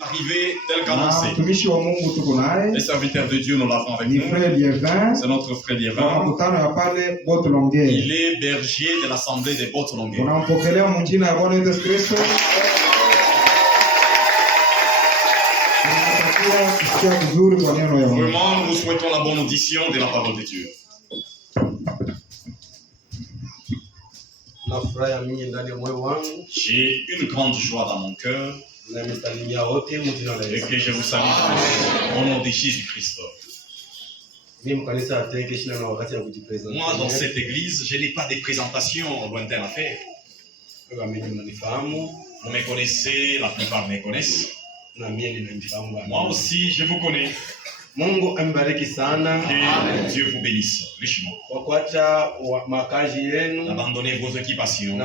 Arrivé tel qu'annoncé. Les serviteurs de Dieu, nous l'avons avec nous. C'est notre frère Liévin. Il est berger de l'assemblée des Bottes-Longueuil. Vraiment, nous vous souhaitons la bonne audition de la parole de Dieu. J'ai une grande joie dans mon cœur et que je vous salue au nom de Jésus-Christ. Moi, dans cette église, je n'ai pas de présentation lointaine à faire. Vous me connaissez, la plupart me connaissent. Moi aussi, je vous connais. Que Dieu vous bénisse richement. Abandonnez vos occupations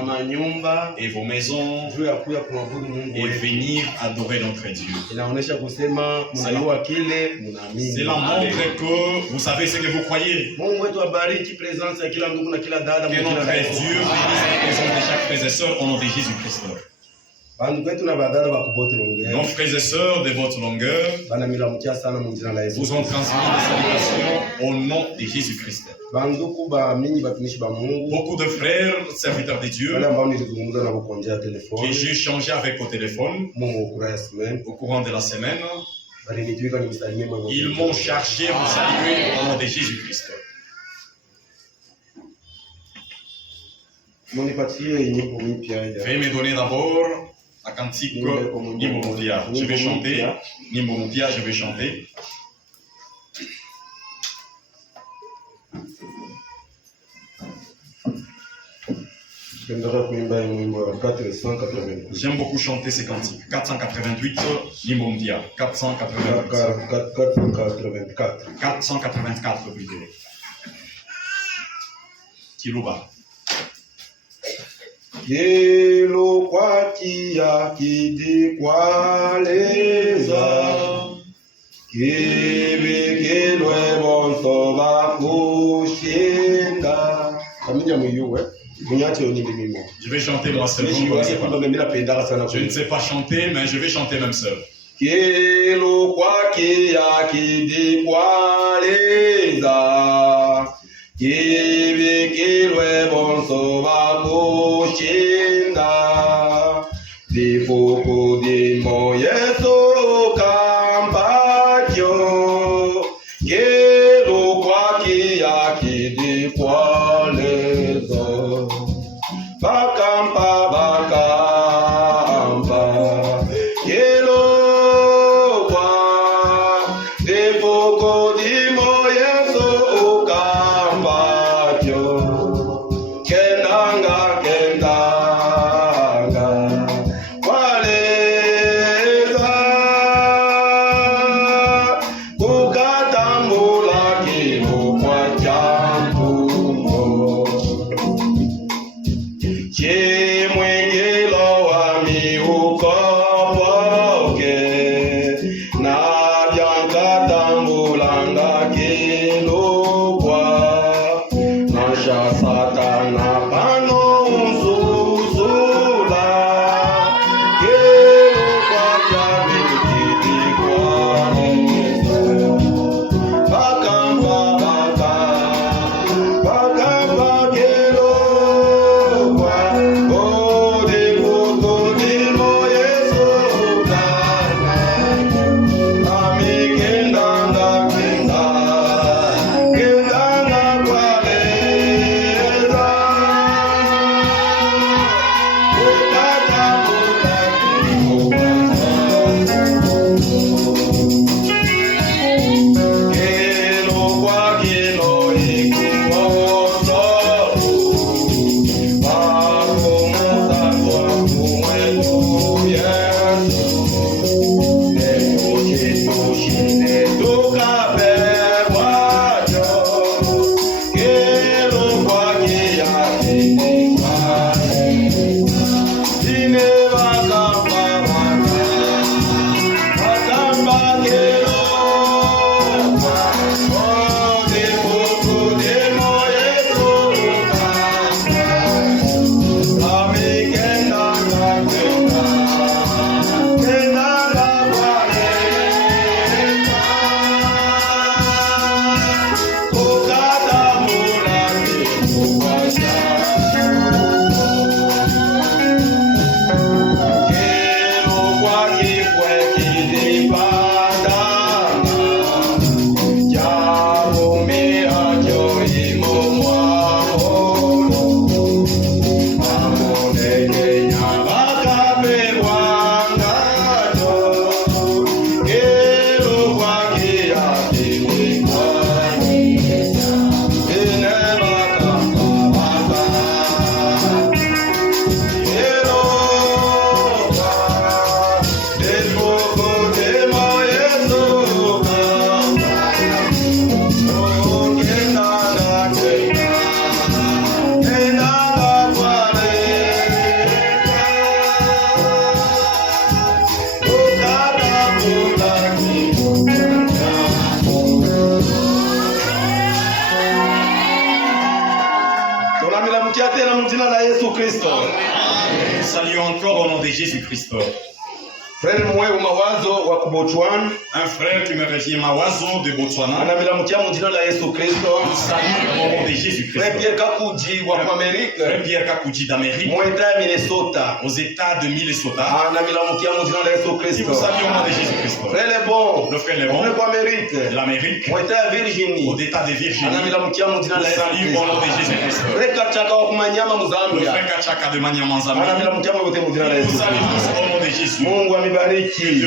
et vos maisons et venir adorer notre Dieu. Cela montre que vous savez ce que vous croyez. Que notre Dieu bénisse la présence de chaque frère et sœur au nom de Jésus-Christ. Nos frères et sœurs de votre longueur vous ont transmis des salutations au nom de Jésus-Christ. Beaucoup de frères, serviteurs de Dieu, que j'ai échangé avec au téléphone au courant de la semaine, ils m'ont chargé de vous saluer au nom de Jésus-Christ. Veuillez me donner d'abord la cantique Nimbo Moutia. Je vais chanter. Nimbo Moutia, je vais chanter. J'aime beaucoup chanter ces cantiques. 488, Nimbo Moutia. 484 plutôt. Kilouba. Kilo kwa kia kidi kwa leza Kibi kilwe bonso bakushinda Kaminya muyuwe Je vais chanter moi seul. Je ne sais pas chanter, mais je vais chanter même seul. Kilo kwa kia kidi kwa leza Kibi kilwe bonso bakushinda Difuku di moyeso kampakyo Kilu kwa kia kidi kwa lezo Bakampa bakampa Kilu kwa Difuku di moyeso Kendanga, Waleza, Kukatambula kilo kwa champungo. Chimwingilo wa miukopoke, na byankatambulanga kilo kwa. Nasha satana pano unsusula Kero kwa jamiti kwa nese Bakampa kero kwa Kodi kukodi moyeso kana Ami kendanga kwa Bakamba Saluons encore au nom de Jésus-Christ. Frère mwe mawazo wa Botswana. Un frère qui me revient mawazo de Botswana. Anamilamukia mu jina la Yesu Kristo. Salut au nom de Jésus-Christ. Frère Pierre Kakuji wa Amérique. Frère Pierre Kakuji d'Amérique. Mu État Minnesota. Aux États de Minnesota. Anamilamukia mu jina la Yesu Kristo. Salut au nom de Jésus-Christ. Frère le bon. Le frère le bon. Frère Amérique. De l'Amérique. Mu État Virginie. Aux États de Virginie. Anamilamukia mu jina la Yesu Kristo. Salut au nom de Jésus-Christ. Frère Kachaka wa Kumanyama mu Zambia. Le frère Kachaka de Manyama Zambia. Anamilamukia mu jina la Yesu Kristo. Salut au nom de Jésus. Mungu amibariki.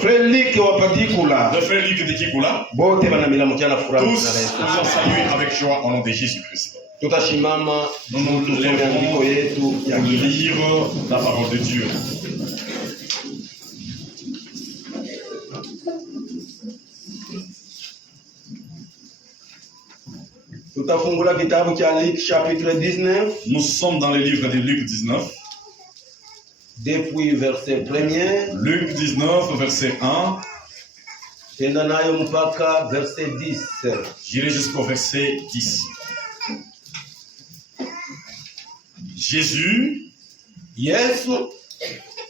Frère Luc wa Padikula. Le frère Luc de Kikula. Bote banamilamukia na furaha. Tous nous ont salués avec joie au nom de Jésus-Christ. Tutashimama nous levons yetu ya lire la parole de Dieu. Tutafungula kitabu cha Luc chapitre 19. Nous sommes dans le livre de Luc 19. Depuis verset 1er. Luc 19, verset 1. Tenda nayo mpaka verset 10. J'irai jusqu'au verset 10. Jésus, Yesu,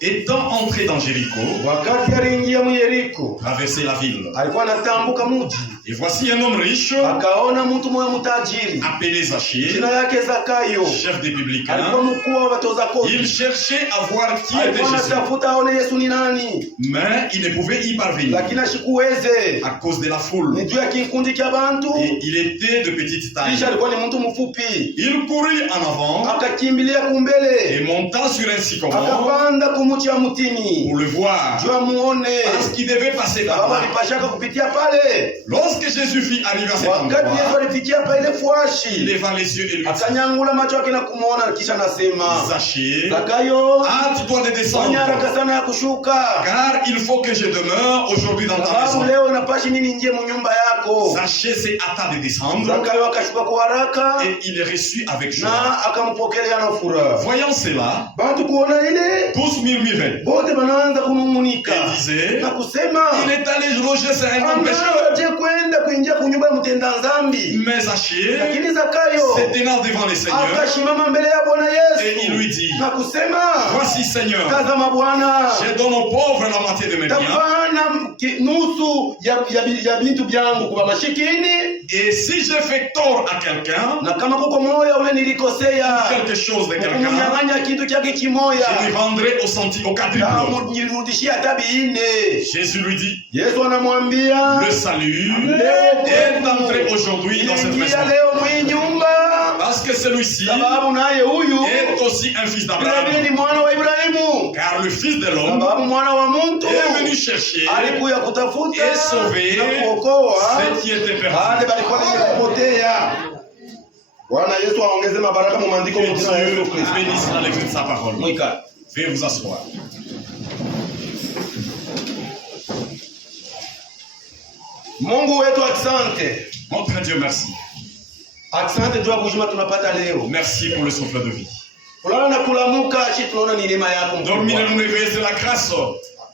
étant entré dans Jéricho, wakati aliingia mu Yeriko, traversait la ville. alikuwa anatambuka mji. Et voici un homme riche, akaona mtu mmoja mtajiri, appelé Zachée, jina yake Zakayo, chef des publicains. alikuwa mkuu wa watoza kodi. Il cherchait à voir qui était alikuwa Jésus, anatafuta aone Yesu ni nani, mais il ne pouvait y parvenir lakini ashikuweze à cause de la foule. ni juu ya kikundi cha bantu. Et il était de petite taille. Kisha alikuwa ni mtu mfupi, Il courut en avant akakimbilia kumbele, et monta sur un sycomore akapanda kumuchi ya mutini pour le voir, juu amuone, parce qu'il devait passer par sababu là. alipashaka kupitia pale. Lorsque Jésus fut arrivé à cet Wakati Yesu endroit, alifikia pale il fuashi, leva les yeux et lui dit, akanyangula macho yake na kumuona, kisha nasema, Zachée, Zakayo, hâte-toi de fanya descendre, haraka sana ya kushuka, car il faut que je demeure aujourd'hui dans ta sababu maison. leo inapashi nini ingie mu nyumba yako. Zachée s'est hâta de descendre Zakayo akashuka kwa haraka et il est reçu avec joie. na akampokelea na furaha. Voyant cela, Bantu kuona ile, tous murmuraient bote banaanza kunung'unika et disaient, na kusema, il est allé loger sur un grand pécheur. aje kwenda kuingia kunyumba ya mtenda dhambi. Mais Zachée, Lakini Zakayo se tenant devant le Seigneur, akashimama mbele ya Bwana et il lui dit, Yesu na kusema, voici Seigneur, tazama Bwana, je donne aux pauvres la moitié de mes biens, tapana nusu ya vitu vyangu kwa mashikini, et si je fais tort à quelqu'un, na kama kuko moya ule nilikosea quelque chose de quelqu'un, kumnyang'anya kitu chake kimoya, je lui rendrai au quadruple. nilirudishia hata biine. Jésus lui dit, Yesu anamwambia, le salut est entré aujourd'hui dans cette maison, ingia leo mwi nyumba, parce que celui-ci sababu naye huyu est aussi un fils vile d'Abraham, ni mwana wa Ibrahimu, car le fils de l'homme sababu mwana wa mtu est venu chercher alikuya kutafuta et sauver na kuokoa ce qui était perdu. wale walikuwa wamepotea. Bwana Yesu aongeze mabaraka mu maandiko Que mu jina la Yesu Dieu Kristo. bénisse la lecture de sa parole. Mwika. Veuillez vous asseoir. Mungu wetu asante. Notre Dieu, merci. Asante jua kujuma tunapata leo. Merci pour le souffle de vie. Kulala na kulamuka chi tunaona ni neema yako Dormir et mkubwa. nous réveiller, c'est la grâce.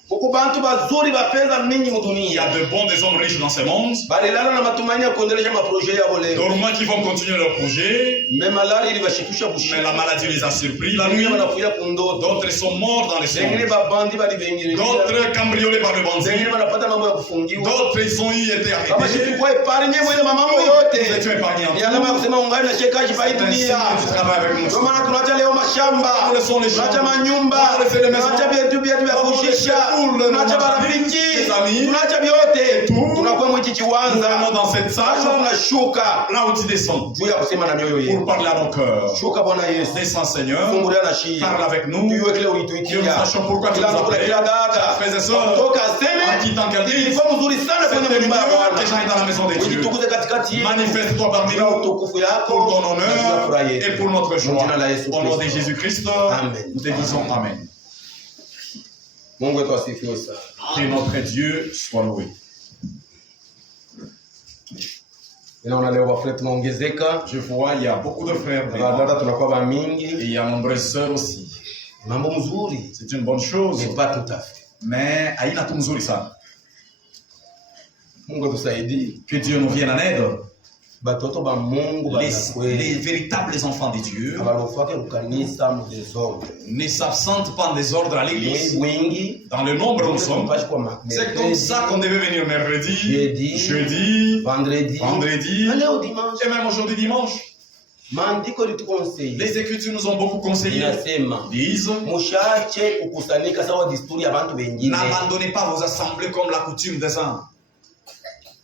Kuko bantu bazuri bapeza mingi mu Il y dunia. a de bons, des hommes riches dans ce monde. Balilala na matumaini ya kuendelesha maproje yao leo. Dormants qui vont continuer leur projet. Mema lali ilibashitusha Mais bushika. la maladie les a surpris la nuit. Wengine wanafuya kundoto. D'autres sont morts dans les Wengine songes. babandi bali bengine. D'autres cambriolés par le bandit. Wengine wanapata mambo ya kufungiwa. D'autres, ils ont été Kama shitu arrêtés. kwa epargne mwele mamambo Vous yote. êtes épargnés en Ni tout. alama ya kusema ungali na shekaji pa hii C'est un signe dunia. que tu travailles avec Ndio nous. maana tunaacha leo mashamba. Nous laissons les champs. Tunaacha manyumba. Nous laissons les maisons. Tunaacha vitu vya Nous kushisha. laissons foule, tunaacha marafiki, tunaacha vyote, tunakuwa mwiki kiwanza dans cette salle, tunashuka là où tu descends, juu ya kusema na mioyo yetu. pour parler à nos cœurs. Shuka Bwana Yesu, Descends Seigneur, fungulia na shii, parle avec nous, tuiwe kile que nous ulituitia. sachions pourquoi tu nous Kila as mtu na appelés, kila dada, frères et sœurs, kutoka aseme, en quittant quelqu'un, ilikuwa mzuri sana kwenye c'était nyumba ya mieux Bwana. que j'aille dans la maison de Dieu. Ujitukuze katikati yetu, Manifeste-toi parmi kwa nous utukufu yako, pour ton na honneur furaha yetu. et pour notre joie. Jina la Yesu Au nom de Kristo. Jésus-Christ, Amen. nous te disons Amen. Mungu wetu asifiwe sana. Que notre Dieu soit loué. Ninaona leo wafrati tunaongezeka, Je vois, il y a beaucoup de frères dada tunakuwa ba mingi, et il y a nombreuses sœurs aussi. mambo mzuri, C'est une bonne chose, mais pas tout à fait. mais haina tu mzuri sana. Mungu atusaidie. Que Dieu nous vienne en aide. Batoto ba Mungu ba kweli, Les véritables enfants de Dieu abalofake kukanisa mu desordre. ne s'absentent pas en désordre à l'église. Wingi, Dans le nombre où nous sommes, tunapashi kwa c'est comme ça qu'on devait venir mercredi, jeudi, vendredi, vendredi, na leo dimanche. et même aujourd'hui dimanche. Maandiko litukonsei. Les Écritures nous ont beaucoup conseillé. Inasema, Disent, mushache kukusanyika sawa desturi ya bantu wengine. n'abandonnez pas vos assemblées comme la coutume des uns.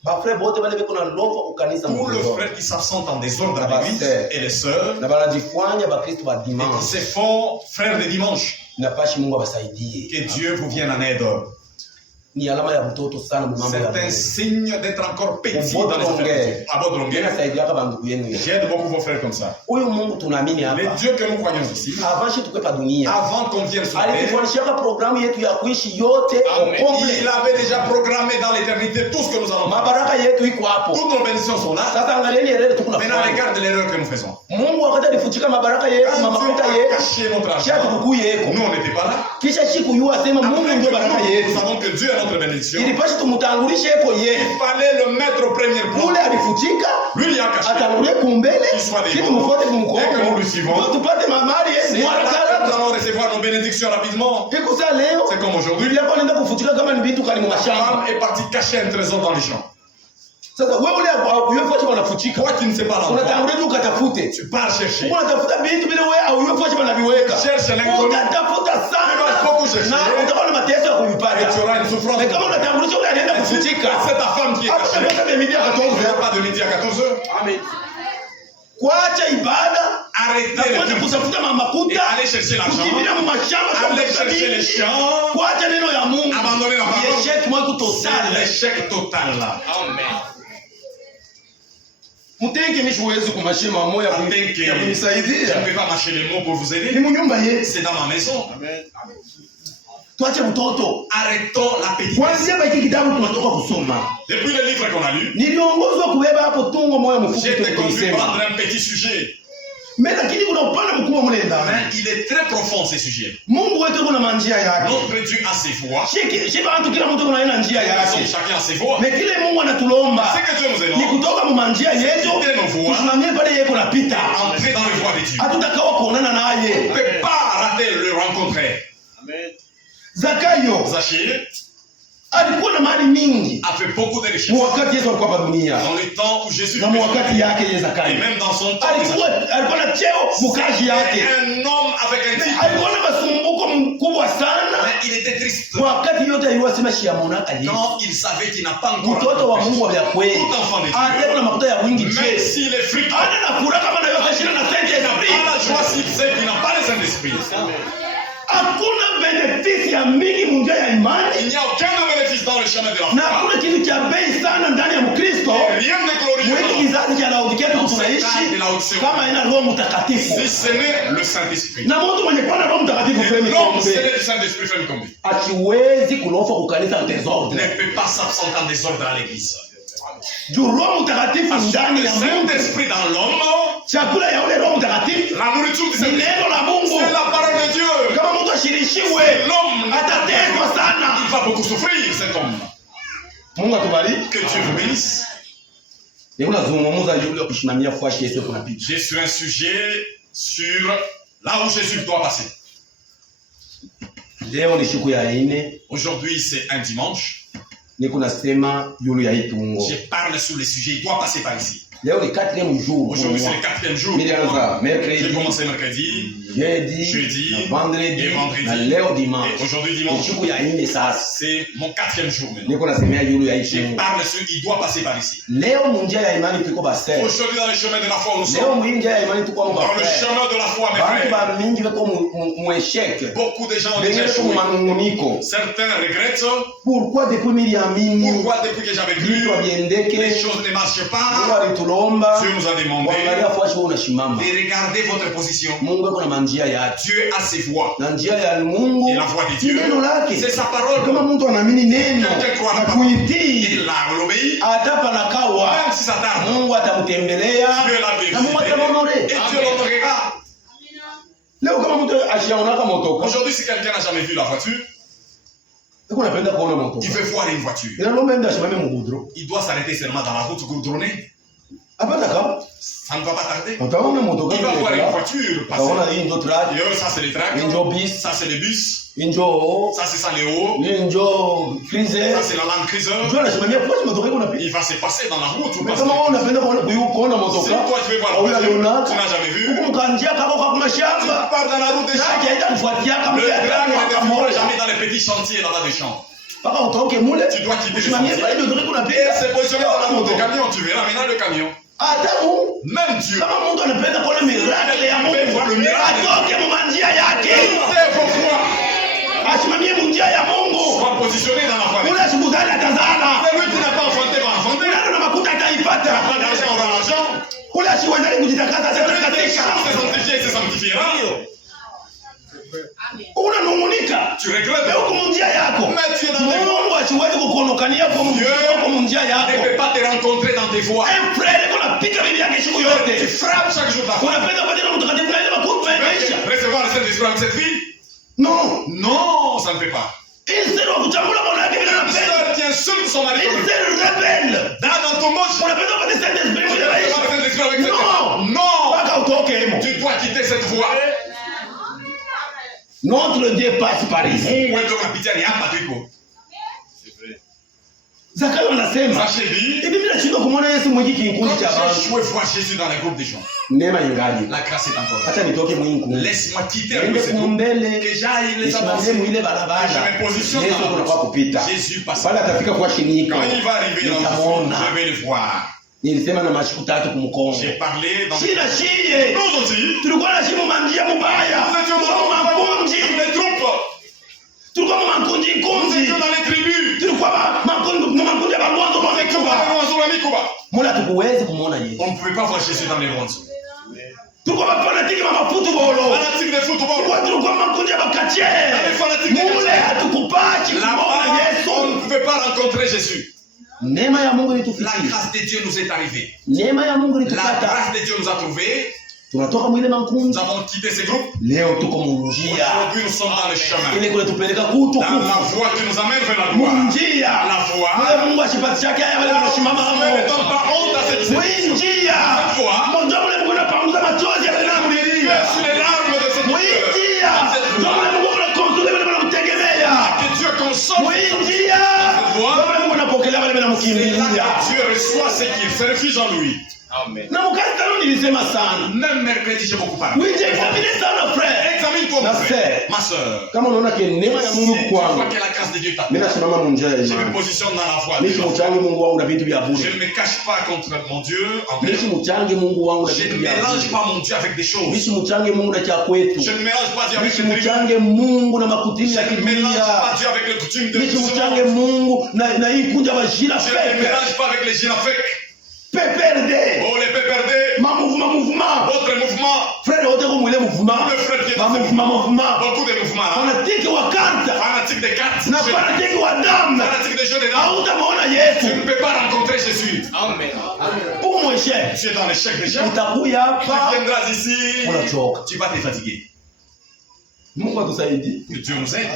Bafre bote bale beko na lofa kukanisa mu Tous les desordre. frères qui s'absentent en désordre à l'église et les sœurs Na banajifanya bakristo ba et qui dimanche. se font frères de dimanche. Napashi Mungu abasaidie. Que Dieu vous vienne en aide. Ni alama ya mtoto sana mu mambo C'est ya un Mungu. signe d'être encore petit Au dans les bout de affaires de longueur. Dieu. À votre longueur. Inasaidia kama ndugu yenu yetu. J'aide beaucoup vos frères comme ça. Huyu Mungu tunaamini Les hapa. dieux que nous croyons ici, Avant shi tukwepa dunia. avant qu'on vienne sur terre, Alituanishaka programu yetu ya kuishi yote au complet. il avait déjà programmé dans l'éternité tout ce que nous allons faire. Mabaraka yetu iko hapo. Toutes nos bénédictions sont là. Sasa angalieni erere tuko Maintenant, nafanya. regarde l'erreur que nous faisons. Mungu wakati alifuchika mabaraka yetu, Quand mafuta Dieu a yetu, caché notre kisha argent, tukukuu yeko. nous on n'était pas là. Kisha siku yu asema Mungu Après ndio que baraka nous yetu. savons que Dieu est notre bénédiction, il Ilipasha tumutangulishe yeko yeye. fallait le mettre au premier plan. Ule alifuchika, Lui, il y a caché. atangulie kumbele, Qu'il soit des kitu bons. mfuate Et que nous kumkongo. le suivons. Ndio tupate mamali yetu. C'est Mwana là que nous karaka. allons recevoir nos bénédictions rapidement. Iko saa leo. C'est comme aujourd'hui. Biblia yako inaenda kufuchika kama ni vitu kali La mashamba. femme est partie cacher un trésor dans les champs. Sasa wewe ule auyofuache wanafuchika. Toi qui ne sais pas l'endroit, Unatangulia tu ukatafute. tu pars chercher. Unatafuta vitu vile wewe auyofuache wanaviweka. Cherche l'inconnu. Utatafuta Tu vas sana. beaucoup chercher. Na utakuwa na mateso ya Et tu kuvipata. auras une souffrance. Mais kama unatangulisha ule anaenda kufuchika. C'est ta femme qui est Hapo cachée. tunapata midi ya Il n'y a 14. pas de midi à 14h. Amen. Kuacha ibada Arrêtez na le kwenda culte. kutafuta Et makuta, allez chercher l'argent. kukimbilia mu mashamba, Allez kutafuta chercher les miti, champs. kuacha neno ya Mungu. Abandonnez la parole. Yesheki mwa C'est kutosala. l'échec total là. Amen. Mutenge mishi uwezi kumashima moya ya Je ne kunisaidia. peux pas mâcher les mots pour vous Ni aider. mu nyumba yetu. C'est dans ma maison. Tuache mtoto. Arrêtons la petitesse. Kuanzia hapa hiki kitabu tunatoka kusoma. Depuis le livre qu'on a lu, Niliongozwa kubeba hapo tungo moyo mfupi j'ai été tu conduit à kuisema. prendre un petit sujet. Mais lakini kuna upana mkubwa mle ndani. Mais il est très profond ce sujet. Mungu wetu kuna manjia yake. Notre Dieu a ses voies. Shiba watu kila mtu kuna aina njia yake. Chacun a ses voies. Mais kile Mungu anatulomba Ce que Dieu nous ni demande, kutoka mu manjia yetu quitter nos voies, tusimamie pale yeko napita. entrer dans les voies de Dieu. Hatutakawa kuonana On naye. ne peut pas rater le rencontrer. Zakayo Zaché alikuwa na mali mingi a fait beaucoup de richesses. mu wakati Yesu alikuwa hapa dunia Dans le temps où Jésus na mu wakati yake ye et Zakayo même dans son temps, alikuwa na cheo mukazi yake, un homme avec un titre. alikuwa na masumbuko mkubwa sana Mais il était triste wakati yote aliwasema shiamonaka Yesu quand il savait qu'il n'a pas encore mtoto wa Mungu wa kweli tout enfant de Dieu. ateko na makuta ya wingi Même je s'il est fric, ana na furaha kama nayo kashina na Saint il n'a Esprit. pas la joie s'il sait qu'il n'a pas le Saint-Esprit. Hakuna benefisi ya mingi munjia ya imani Il n'y a aucun bénéfice dans le chemin de la na foi. hakuna kitu cha bei sana ndani ya Mkristo. Rien de glorieux Mwiki kizazi cha Laodikia tu tunaishi kama ina Roho Mtakatifu. si ce n'est le Saint-Esprit. Na mtu mwenye kuwa na Roho Mtakatifu fremu L'homme, kombe. c'est le Saint-Esprit fait comme lui. Akiwezi kulofa kukanisa desordre. Ne peut pas s'absenter en désordre à l'église. Juu Roho Mtakatifu Parce que ndani le ya Mungu. Saint-Esprit dans l'homme, Chakula ya ule Roho Mtakatifu la nourriture du ni Saint-Esprit, neno la Mungu. c'est la parole de Dieu. Kama mtu ashirishiwe L'homme, atateswa il sana. va beaucoup souffrir, cet homme. Mungu atubariki. Que Dieu vous bénisse. Ni unazungumza juu ya kushimamia fuashi Yesu kuna picha. J'ai sur un sujet sur là où Jésus doit passer. Leo ni siku ya ine, Aujourd'hui, c'est un dimanche. niko nasema yulu ya itungo. Je parle sur le sujet, il doit passer par ici. Leo ni 4e jour. Aujourd'hui, c'est le 4e jour. J'ai commencé mercredi, jeudi, et vendredi. Et aujourd'hui, dimanche. C'est mon 4e jour maintenant. Je parle de ceux qui doivent passer par ici. Aujourd'hui, dans le chemin de la foi, nous sommes. Dans le chemin de la foi, mes frères. Beaucoup de gens ont déjà échoué. Certains regrettent. Pourquoi depuis que j'avais cru, les choses ne marchent pas. Dieu nous a demandé de regarder votre position. Dieu a ses voies. Et la voix de Dieu, c'est sa parole. Quelqu'un croit la parole. Il a obéi. Même si ça tarde, Dieu l'a visité. Et Dieu l'honorera. Aujourd'hui, si quelqu'un n'a jamais vu la voiture, il veut voir une voiture. Il doit s'arrêter seulement dans la route goudronnée. Ça ne va pas tarder. Il va voir une voiture passer. Ça c'est les tracts. Ça c'est les bus. Ça c'est ça les hauts. Ça c'est la Land Cruiser. Il va se passer dans la route. Si toi tu veux voir la voiture, tu n'as jamais vu. Tu pars dans la route des champs. Le drame ne défile jamais dans les petits chantiers là-bas des champs. Tu dois quitter les chantiers. Et se positionner dans la route des camions. Tu verras maintenant le camion. Même Dieu. Sois positionné dans la foi. Celui qui n'a pas enfanté va enfanter. Tu n'as pas d'argent, on aura l'argent. Celui qui a des chances de sanctifier, il se sanctifiera. Tu regrettes. Mais tu es dans tes voies. Dieu ne peut pas te rencontrer dans tes voies. Tu frappes chaque jour ta foi. Recevoir le Saint-Esprit dans cette vie? Non. Non, ça ne fait pas. Une sœur tient seule son mari. Dans ton moche. Non. Tu dois quitter cette voie. Notre Dieu passe par ici. Zakayo anasema hivi, mimi nashinda kumuona Yesu mwingi kikundi cha watu. Je veux voir Jésus dans le groupe des gens. Neema ingaje. La grâce est encore là. Acha nitoke mwingi. Laisse-moi quitter un peu ce groupe. Que j'aille les avancer. Mwile barabara. Je me positionne Yesu anakuwa kupita. Jésus passe. Bala atafika kwa shinika. Quand il va arriver dans le je vais le voir. Nilisema na mashiku tatu kumkongo. J'ai parlé dans Shida shiye. Nous aussi. Tulikuwa na shimu mandia mubaya. Nous étions dans makunji. Les troupes. Tulikuwa makunji kunzi. Nous étions dans les tribus. Tulikuwa makunji ya bagwanzo kwa mekuba. Mula tukuwezi kumuona Yesu. On ne pouvait pas voir Jésus dans les ronds. Tulikuwa mafanatiki mama football. Fanatique de football. Tulikuwa makunji ya bakache. Mule hatukupachi kumuona Yesu. On ne pouvait pas rencontrer Jésus. Neema ya Mungu La ilitufikia. grâce de Dieu nous est arrivée. Neema ya Mungu La ilitupata. grâce de Dieu nous a trouvés. Tunatoka mwile makunzi. Nous avons quitté ces groupes. Leo tuko munjia. Aujourd'hui, nous sommes dans le chemin. Ile kule tupeleka kutu Dans la voie qui nous amène vers la gloire. munjia. La voie. Mule Mungu ashipatisha haya wale wanasimama hapo. Ne donne pas honte à cette Munjia. voie. Mungu mule Mungu anapanguza machozi ya wale wanamulilia. Sur les larmes de cette Munjia. Mule Mungu anakonsola wale wanamtegemea. que Dieu console. Munjia. Mule Mungu anapokelea wale C'est là wanamkimbilia. que Dieu reçoit ce qu'il se réfugie en lui. Amen. Na mkazi kanuni nilisema sana. Même mercredi, j'ai beaucoup parlé. Oui, j'ai examiné sana frère. Examine-toi, Ma mon frère, sœur. ma soeur. Kama unaona ke neema ya Si Mungu tu vois kwangu. que la grâce de Dieu t'a Mimi nasimama munjia ya je me imani. positionne dans la voie de Nishi Dieu. mchange Mungu wangu na vitu vya Je bure. ne me cache pas contre mon Dieu. En vrai. Nishi mchange Mungu wangu na Je vitu ne vya mélange bure. pas mon Dieu avec des choses. Nishi mchange Mungu na cha kwetu. Je ne mélange pas Dieu avec Nishi les tribus. mchange Mungu na makutini Je ya ne mélange kidunia. pas Dieu avec les coutumes de Nishi ce mchange monde. Mungu na hii kunja bajira Je ne fake. mélange pas avec les girafes. PPRD. Oh, les PPRD. Mouvement. Votre mouvement. Frère wote ko mwile mouvement. Le frère qui est dans ce Mouvement. Beaucoup de mouvements là. Fanatiki wa karta. Fanatiques des cartes. Na fanatiki wa damu. Fanatiques des jeux des dames. Hautamuona Tu Yesu. ne peux pas rencontrer Jésus. Amen. Uko mweshe. Tu es dans l'échec déjà. Utakuya Tu hapa. viendras ici. Unachoka. Tu vas te fatiguer. Mungu atusaidie. Que Dieu nous aide.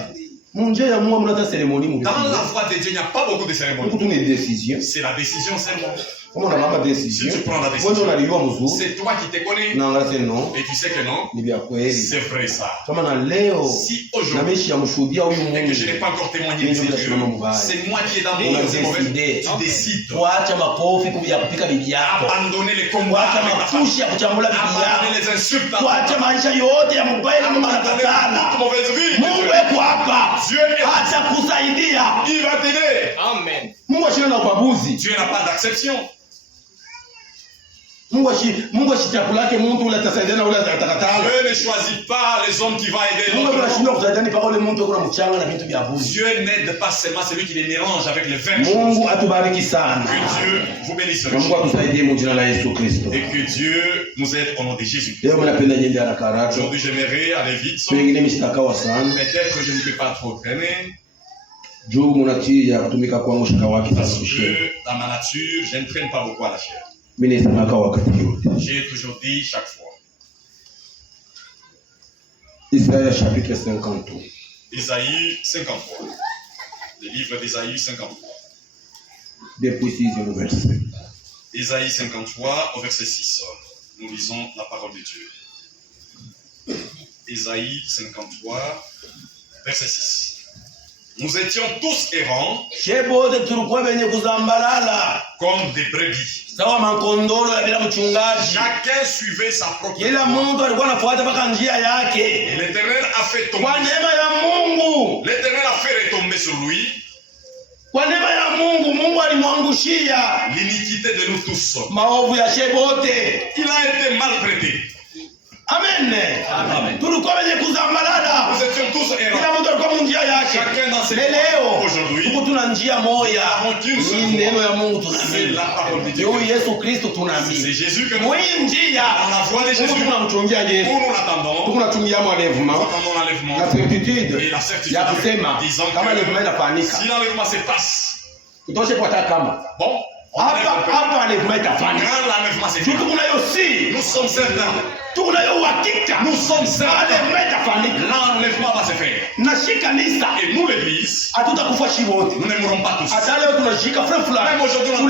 Munjia ya Mungu mnata seremoni mu. Dans la voie de Dieu, il n'y a pas beaucoup de cérémonies. Mungu tuna décision. C'est la décision seulement. Si tu prends la décision, c'est toi qui te connais. Et tu sais que non. C'est vrai ça. Si aujourd'hui, et que je n'ai pas encore témoigné de ces dieux, c'est moi qui est dans mon idée. Tu décides. Abandonner les combats avec ta famille. Abandonner les insultes. Abandonner toute mauvaise vie. Dieu il va t'aider. Amen. Dieu n'a pas d'acception. Dieu ne choisit pas les hommes qui vont aider l'autre. Dieu n'aide pas seulement celui qui les mélange avec les vins. Que Dieu vous bénisse. Et que Dieu nous aide au nom de Jésus. Aujourd'hui, j'aimerais aller vite. Peut-être que je ne peux pas trop traîner. Parce que dans ma nature, je ne traîne pas beaucoup à la chair. J'ai toujours dit chaque fois. Isaïe chapitre 53. Isaïe 53. Le livre d'Isaïe 53. Depuis 6e verset. Isaïe 53 au verset 6. Nous lisons la parole de Dieu. Isaïe 53, verset 6. Nous étions tous errants comme des brebis. Chacun suivait sa propre voie. Et l'Éternel a fait tomber. L'Éternel a fait retomber sur lui l'iniquité de nous tous. Il a été maltraité. Amen. Amen. Nous étions tous errants. Chacun dans ses voies. Aujourd'hui, c'est la parole de Dieu. C'est Jésus que nous avons. Dans la voie de Jésus, où nous l'attendons. Nous attendons l'enlèvement. Et la certitude disant que si l'enlèvement se passe, bon, nous sommes certains. Nous sommes certains. L'enlèvement va se faire. Et nous, l'église, nous ne mourrons pas tous. Même aujourd'hui, on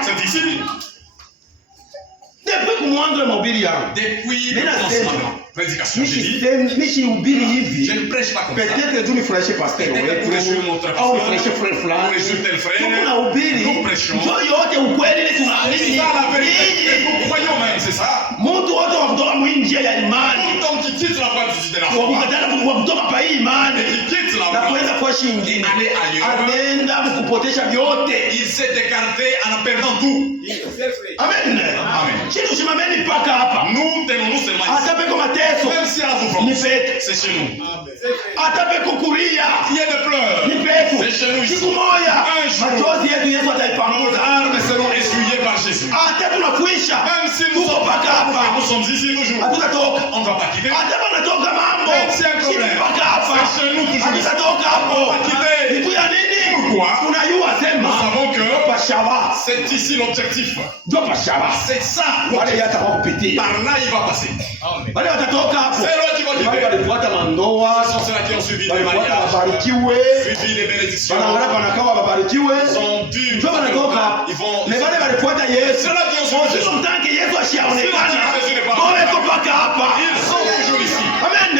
c'est ici. Depuis le commencement, prédication, je ne prêche pas comme ça. Peut-être pour réjouir notre pasteur, pour réjouir tel frère, nous prêchons. C'est ça la vérité. Nous croyons même, c'est ça. Tout homme qui quitte la voie de la foi et qui quitte la voie aller ailleurs, il s'est écarté en perdant tout. Amen. Nous tenons seulement ici. Même si la souffrance, c'est chez nous. Il y a des pleurs, c'est chez nous ici. Un jour, nos larmes seront essuyées par Jésus. Même si nous sommes ici toujours, on ne va pas quitter. Même si un problème, c'est chez nous toujours. On ne va pas quitter. Pourquoi? Nous savons que c'est ici l'objectif. C'est ça. Par là, il va passer. C'est là qui va quitter. Ce sont ceux-là qui ont suivi les mariages, suivi les bénédictions, sont dus. Ils vont. Ceux-là qui ont suivi Jésus. Ils sont toujours ici. Amen.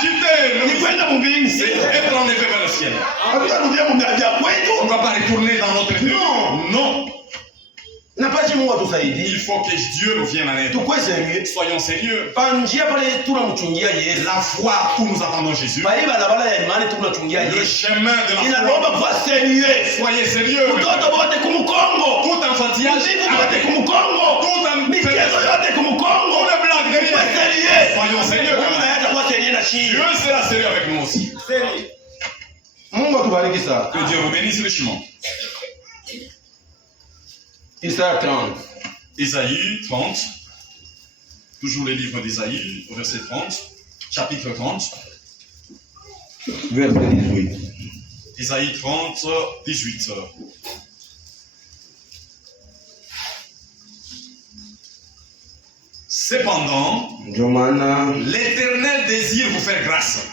Quitter, c'est être enlevé vers le ciel. On ne va pas retourner dans notre vie. Non. Il faut que Dieu nous vienne en aide. Soyons sérieux. La foi où nous attendons Jésus. Le chemin de la foi. Soyez sérieux. Tout enfantillage. Tout ne blague derrière. Soyons sérieux. Dieu sera sérieux avec nous aussi. Que Dieu vous bénisse richement. Isaïe 30, toujours le livre d'Isaïe, au verset 30, chapitre 30, verset 18. Isaïe 30, 18. Cependant, l'Éternel désire vous faire grâce.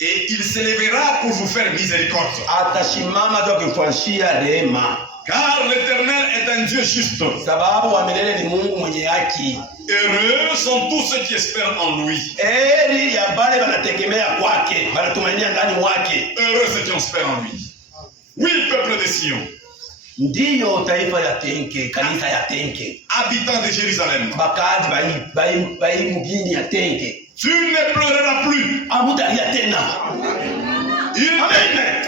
Et il s'élèvera pour vous faire miséricorde. Car l'Éternel est un Dieu juste. Heureux sont tous ceux qui espèrent en lui. Heureux ceux qui espèrent en lui. Oui, peuple de Sion. Ndiyo taifa ya tenke, kanisa ya tenke. Habitants de Jérusalem. Bakaji bai mugini ya tenke. Tu ne pleureras plus. Amutalia tena. Amen.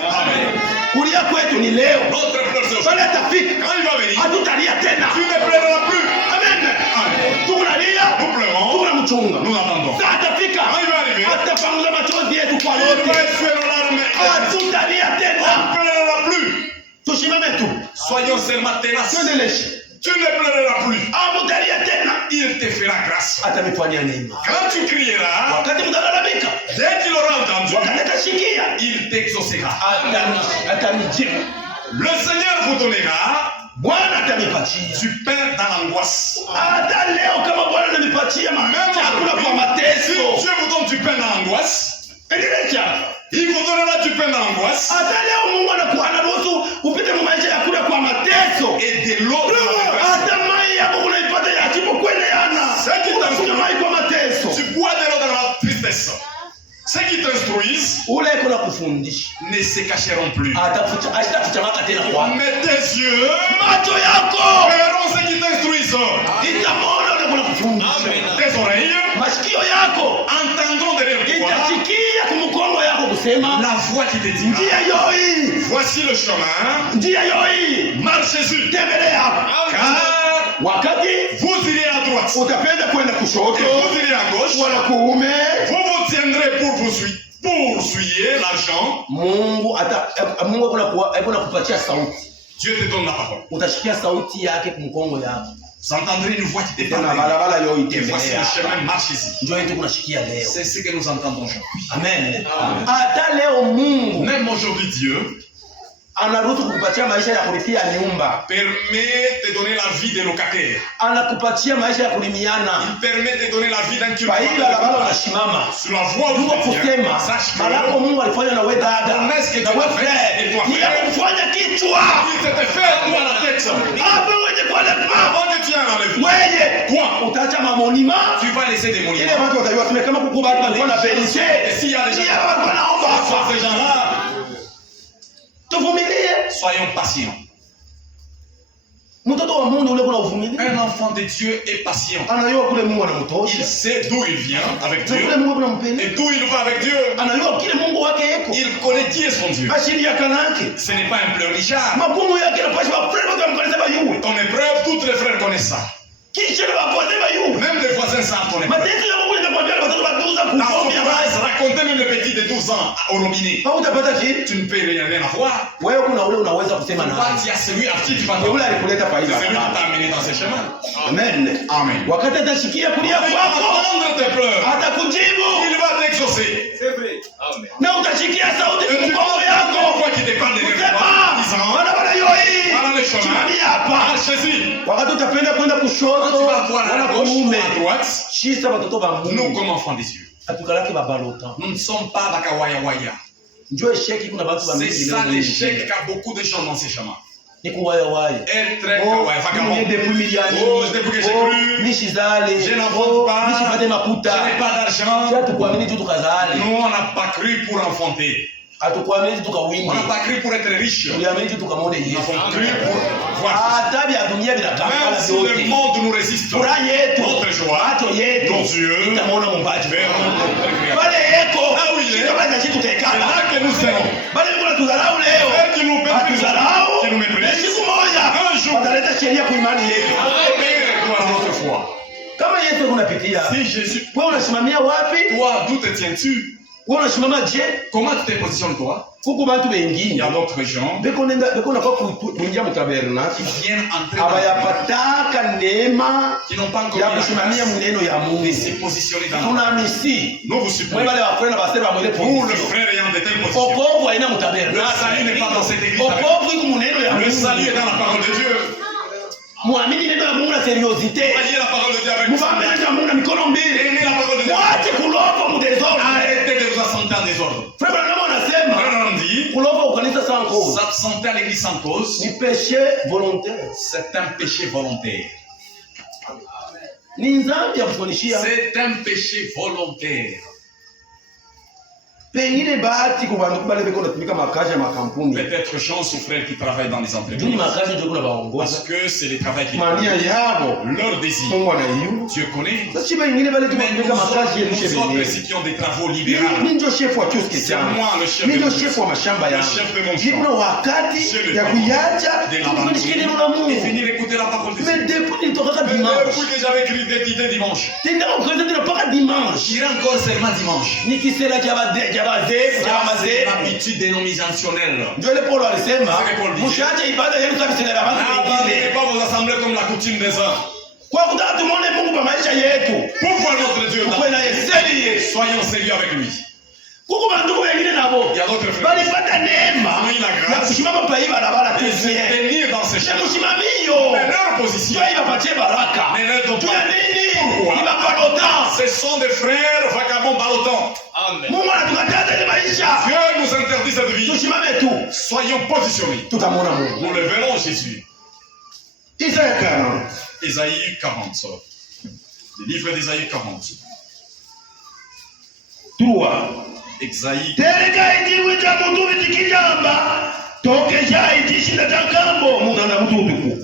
Amen. Kulia kwetu ni leo. Notre pleur c'est Bale tafika. Quand il va venir. Amutalia tena. Tu ne pleureras plus. Amen. Amen. Tunalia. Nous pleurons. Tunamchunga. Nous attendons. Saa tafika. Quand il va arriver. Atapangula machozi yetu kwa Il lote. va essuyer nos larmes. Atutalia On tena. ne pleurera plus. Tushimame tu. Soyons seulement tenaces. Tu ne pleureras plus. Il te fera grâce. Quand tu crieras, dès qu'il aura entendu, il t'exaucera. Le Seigneur vous donnera du pain dans l'angoisse. Si Dieu vous donne du pain dans l'angoisse, il vous donnera du pain dans l'angoisse. Et de l'eau. Tu bois de l'eau dans la tristesse. Ceux qui t'instruisent ne se cacheront plus. Mais tes yeux verront ceux qui t'instruisent. Tes oreilles entendront derrière toi la voix qui te dit voici le chemin, marchez-y. Car vous irez à droite et vous irez à gauche. Vous vous tiendrez pour poursuivre l'argent. Dieu te donne la parole. Vous entendrez une voix qui te parle. Et voici le chemin, marchez-y. C'est ce que nous entendons aujourd'hui. Amen. Même aujourd'hui, Dieu permet de donner la vie des locataires. Il permet de donner la vie d'un cultivateur. Sur la voie où tu tiens, sache que la promesse que Dieu t'a faite et toi frère, il t'était fait toi la tête. Avant que tu aies enlevé, toi, tu vas laisser des monuments. Et s'il y a des gens, ces gens-là, soyons patients. Un enfant de Dieu est patient. Il sait d'où il vient avec Dieu et d'où il va avec Dieu. Il connaît qui est son Dieu. Ce n'est pas un pleurnichard. Ton épreuve, tous les frères connaissent ça. Même les voisins savent ton épreuve. Racontez même le petit de 12 ans au robinet. Tu ne peux rien avoir. Tu as celui à qui tu vas donner. C'est celui qui t'a amené dans ce chemin. Amen. Amen. Il va entendre tes pleurs. Il va t'exaucer. C'est vrai. Amen. Et tu vois qui te parle de disant voilà le chemin. Marchez-y. Quand tu vas voir à gauche ou à droite, nous comme enfants des cieux, nous ne sommes pas bakawaya-waya. C'est ça l'échec qu'a beaucoup de gens dans ces chemins. Être très kawaii, vagabond. Depuis que j'ai cru, je n'enfante pas, je n'ai pas d'argent. Nous, on n'a pas cru pour enfanter. On n'a pas cru pour être riche. On a cru pour voir. Même si le monde nous résiste, notre joie, nos yeux verront notre Créateur. Ah oui, c'est là que nous serons. Et qui nous méprisent, un jour, gloire à notre foi. Si Jésus, toi, d'où te tiens-tu? Comment tu te positionnes toi? Il y a d'autres gens qui viennent entrer qui n'ont pas encore de se positionner dans la nous vous supplie. Pour le frère ayant de telles positions. Le salut n'est pas dans cette église. Le salut est dans la parole de Dieu. Muamini neno la Mungu na seriosité. Voyez la parole de Dieu avec Muamini neno la Mungu na mikono mbili. Aimez la parole de Dieu. Waache kulopa mu désordre. Arrêtez de vous assenter en désordre. Frère Branham anasema kulopa ukanisa sans cause. S'absenter à l'église sans cause. Ni péché volontaire. C'est un péché volontaire. Ni nzambi ya kufunishia. C'est un péché volontaire. Peut-être chance aux frères qui travaillent dans les entreprises. Parce que c'est les travail qui leur désir. Dieu connaît. Mais nous autres ici qui ont des travaux libéraux. C'est moi le chef de mon Dieu. C'est le temps et finir d'écouter la parole de Dieu. Mais depuis que j'avais crédité dimanche. Il est encore seulement dimanche. L'habitude dénominationnelle. N'abandonnez pas vos assemblées comme la coutume des hommes. Pourquoi notre Dieu soyons sérieux avec lui. Il y a d'autres frères. Il a grâce de se tenir dans ce chemin. Mais leur position. Pourquoi? Ce sont des frères vagabonds ballotants. Amen. Dieu nous interdit cette vie. Soyons positionnés. Nous le verrons Jésus. Isaïe 40. Le livre d'Isaïe 40. 3. Isaïe.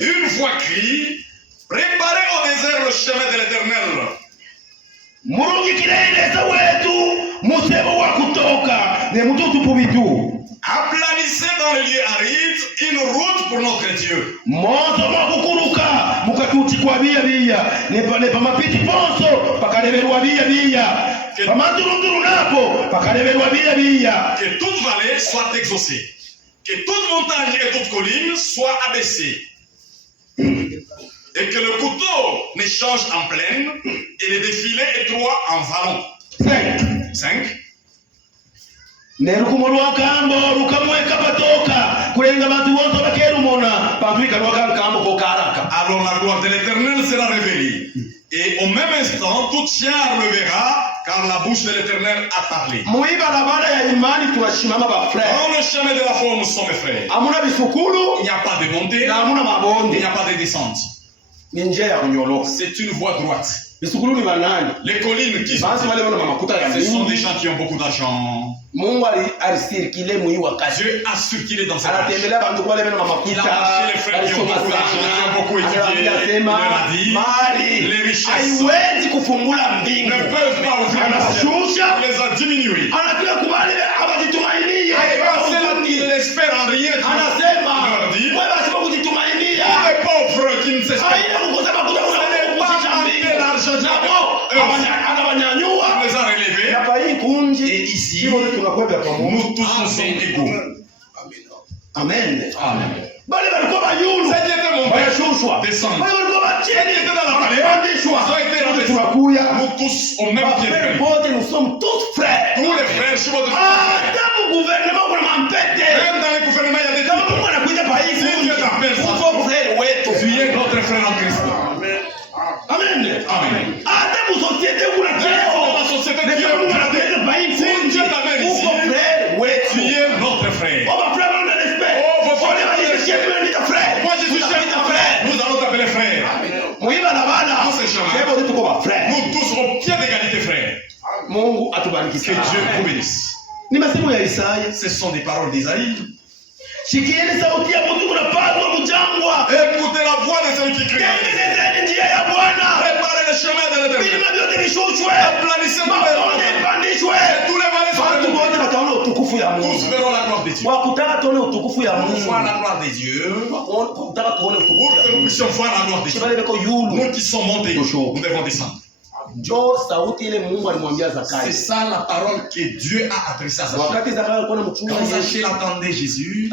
Une voix crie, préparez au désert le chemin de l'Éternel. Aplanissez dans les lieux arides une route pour notre Dieu. Que toute vallée soit exaucée, que toute montagne et toute colline soient abaissées, et que le couteau n'échange en plaine et les défilés étroits en vallon. 5. Alors la gloire de l'Éternel sera révélée, et au même instant toute chair le verra, car la bouche de l'Éternel a parlé. Dans le chemin de la foi, nous sommes frères. Il n'y a pas de montée, il n'y a pas de descente. C'est une voie droite. Les collines qui sont, ce sont des gens qui ont beaucoup d'argent. Dieu a circulé dans cette âge. Il a marché les frères qui ont beaucoup d'argent, qui ont beaucoup étudié. Il leur a dit, les richesses ne peuvent pas ouvrir le ciel. Il les a diminuées. Il n'espère en rien. Il leur dit, les pauvres qui ne s'espèrent l'argent les a relevés. Et ici, nous tous nous sommes égaux. Amen. Amen. Descendre. Nous tous au même pied de nous sommes tous frères. Tous les frères sur votre même dans les gouvernements, il y a des gens. Tu es notre frère en Christ. Amen. Amen. Tu es notre frère. Moi je suis chef de frère. Nous allons t'appeler frère. Nous tous au pied d'égalité frère. Que Dieu vous bénisse. Ce sont des paroles d'Isaïe. Écoutez la voix de celui qui crie. Préparez le chemin de l'Éternel. Aplanissez tous les vallées sont tous verront la gloire de Dieu. Nous voyons la gloire de Dieu. Pour que nous puissions voir la gloire de Dieu. Nous qui sommes montés, nous devons descendre. C'est ça la parole que Dieu a adressée à Zachée. Quand Zachée attendait Jésus,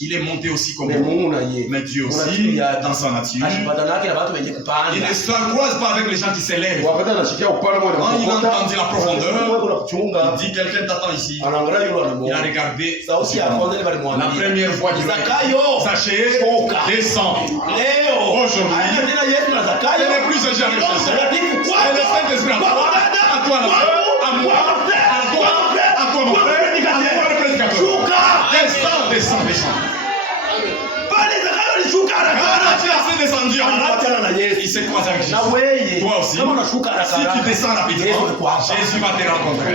il est monté aussi comme nous. Mais Dieu aussi, dans sa nature, il ne se croise pas avec les gens qui s'élèvent. Quand il a entendu la profondeur, il dit quelqu'un t'attend ici. Il a regardé la première fois qu'il a dit Zachée, descends. Aujourd'hui, ce n'est plus un jamais chassé. C'est le Saint-Esprit à toi, à moi, à toi, mon frère, à toi, le prédicateur. Descends. Quand tu as descendu en rate, il s'est croisé avec Jésus. Toi aussi, si tu descends rapidement, Jésus va te rencontrer.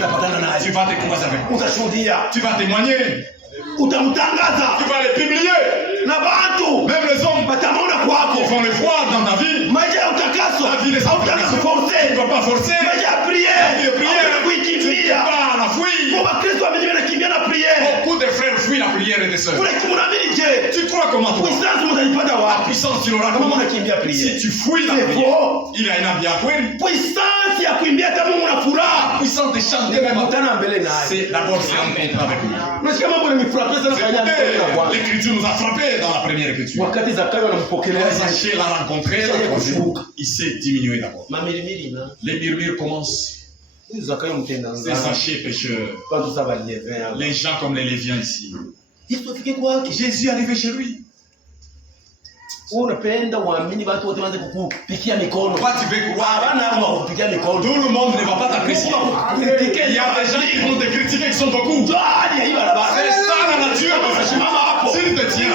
Tu vas te croiser avec lui. Tu vas témoigner. Tu vas les publier. Même les hommes, ils vont les voir dans ta vie. La vie n'est pas forcée. Tu ne vas pas forcer. La vie de prière. Tu ne vas pas la fuir. Beaucoup de frères fuient la prière et des sœurs. Tu crois comment toi? La puissance, tu l'auras comment? Si tu fuis la prière, il y a une ambiance. La puissance de chanter même. C'est d'abord se rencontrer avec lui. L'écriture nous a frappé dans la première écriture. Quand Zachée l'a rencontré, il s'est diminué d'abord. Les murmures commencent. C'est Zachée pécheur. Les gens comme les Léviens ici. Jésus est arrivé chez lui. Toi, tu veux croire. Tout le monde ne va pas t'apprécier. Il y a des gens qui vont te critiquer, qui sont beaucoup. C'est ça la nature. S'il te tient,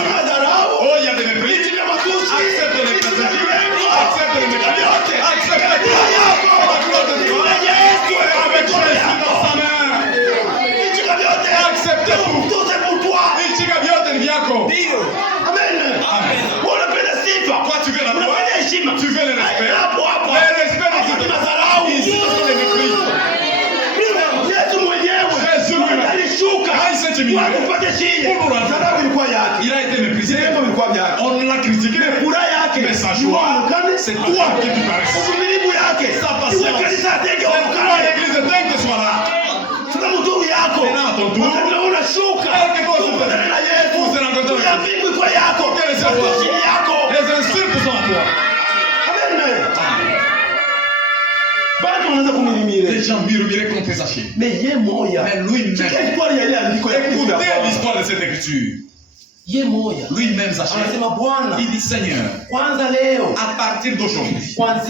oh, il y a des mépris. Accepte les mépris. Accepte les mépris. Accepte les mépris. Avec Jésus dans sa main. Accepte tout. Tout est pour toi. Amen. Toi, tu veux la gloire. Tu veux le respect. Le respect dans cette vie. Ici, ce sont les mépris. Jésus lui-même. Quand il s'est diminué, il a été méprisé. On l'a critiqué. Mais sa joie, c'est toi qui te parais. Sa patience. C'est toi l'église de Dieu qui soit là. Maintenant à ton tour, quelque chose vous se rencontrez. Les insultes sont à toi. Les gens murmuraient contre Zachée. Mais lui-même, écoutez l'histoire de cette écriture. Lui-même, Zachée, il dit Seigneur, à partir d'aujourd'hui, comme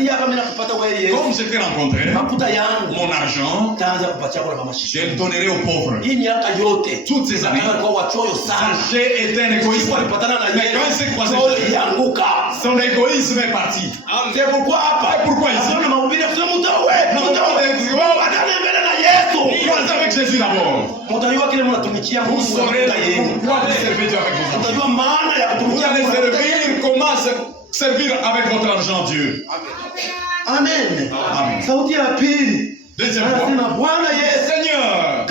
je t'ai rencontré, mon argent, je le donnerai aux pauvres. Toutes ces années, Zachée était un égoïste. Mais quand il s'est croisé, son égoïsme est parti. C'est pourquoi ici, croisez avec Jésus d'abord. Vous saurez pourquoi vous servez Dieu avec vos argent. Vous allez servir comment servir avec votre argent Dieu. Amen. Deuxième fois, Seigneur,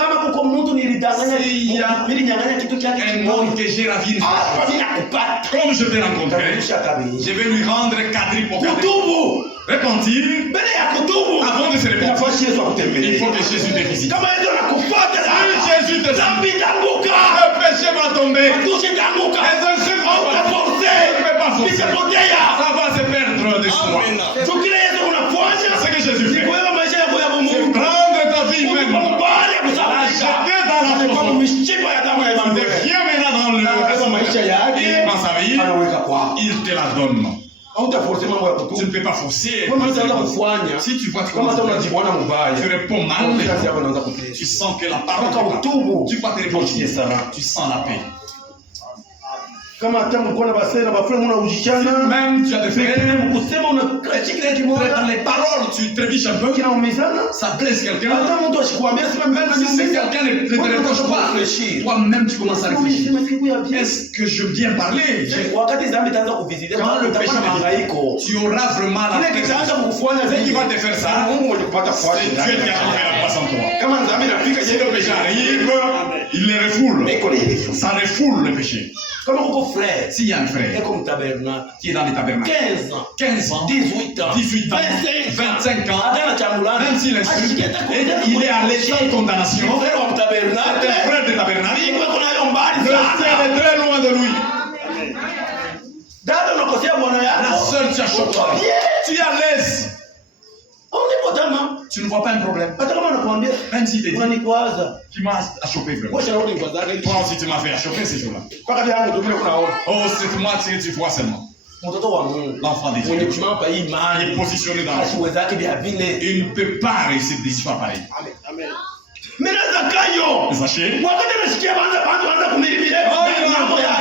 s'il y a un homme que j'ai ravi, comme je vais rencontrer, je vais lui rendre quadri pour quadri. Repentir, avant de se repentir, il faut que Jésus te visite. Si Jésus te visite, le péché va tomber. Les insultes vont forcer. Tu ne peux pas forcer. Ça va se perdre de soi. Ce que Jésus fait, c'est prendre ta vie même, la jeter dans la fosse. Deviens maintenant dans le et dans sa vie, il te la donne. Tu ne peux pas forcer. Si tu vois que tu réponds mal, tu sens que la parole, tu vas te répondre. Tu sens la paix. Même tu as des frères, dans les paroles, tu trébuches un peu, ça blesse quelqu'un. Même si c'est quelqu'un ne te reproche pas, toi-même tu commences à réfléchir. Est-ce que je viens parler? Quand le péché me dit, tu auras vraiment la tête. Ce qui va te faire ça, c'est Dieu qui a fait la place en toi. Si le péché arrive, il les refoule. Ça refoule le péché. S'il y a un frère qui est dans les tabernacles, 15 ans, 18 ans, 25 ans, même s'il est instruit, et il est à l'état de condamnation, c'est un frère de tabernacle, le ciel est très loin de lui. La seule tu as choqué, tu es à l'aise. Tu ne vois pas un problème. Même si tu dis, tu m'as achoppé vraiment. Toi aussi tu m'as fait achoper ces jours-là. Oh, c'est moi que tu vois seulement. L'enfant de Dieu, il est positionné dans la chose. Il ne peut pas réussir des histoires pareilles. Mais Zaché, il a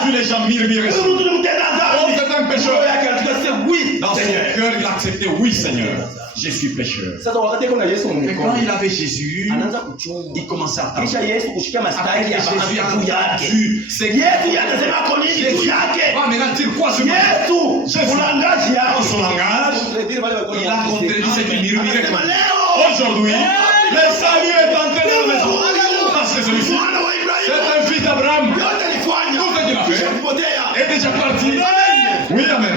vu les gens murmurer. Oh, c'est un pécheur. Dans son cœur, il a accepté, oui Seigneur, je suis pécheur. Mais quand il avait Jésus, il commençait à attendre. Jésus a entendu. C'est Jésus va maintenant dire quoi sur dans son langage, il a contredit ce qui murmurait. Aujourd'hui, le salut est entré dans la maison. Parce que celui-ci, c'est un fils d'Abraham. Tout ce qu'il a fait est déjà parti. Oui, amen.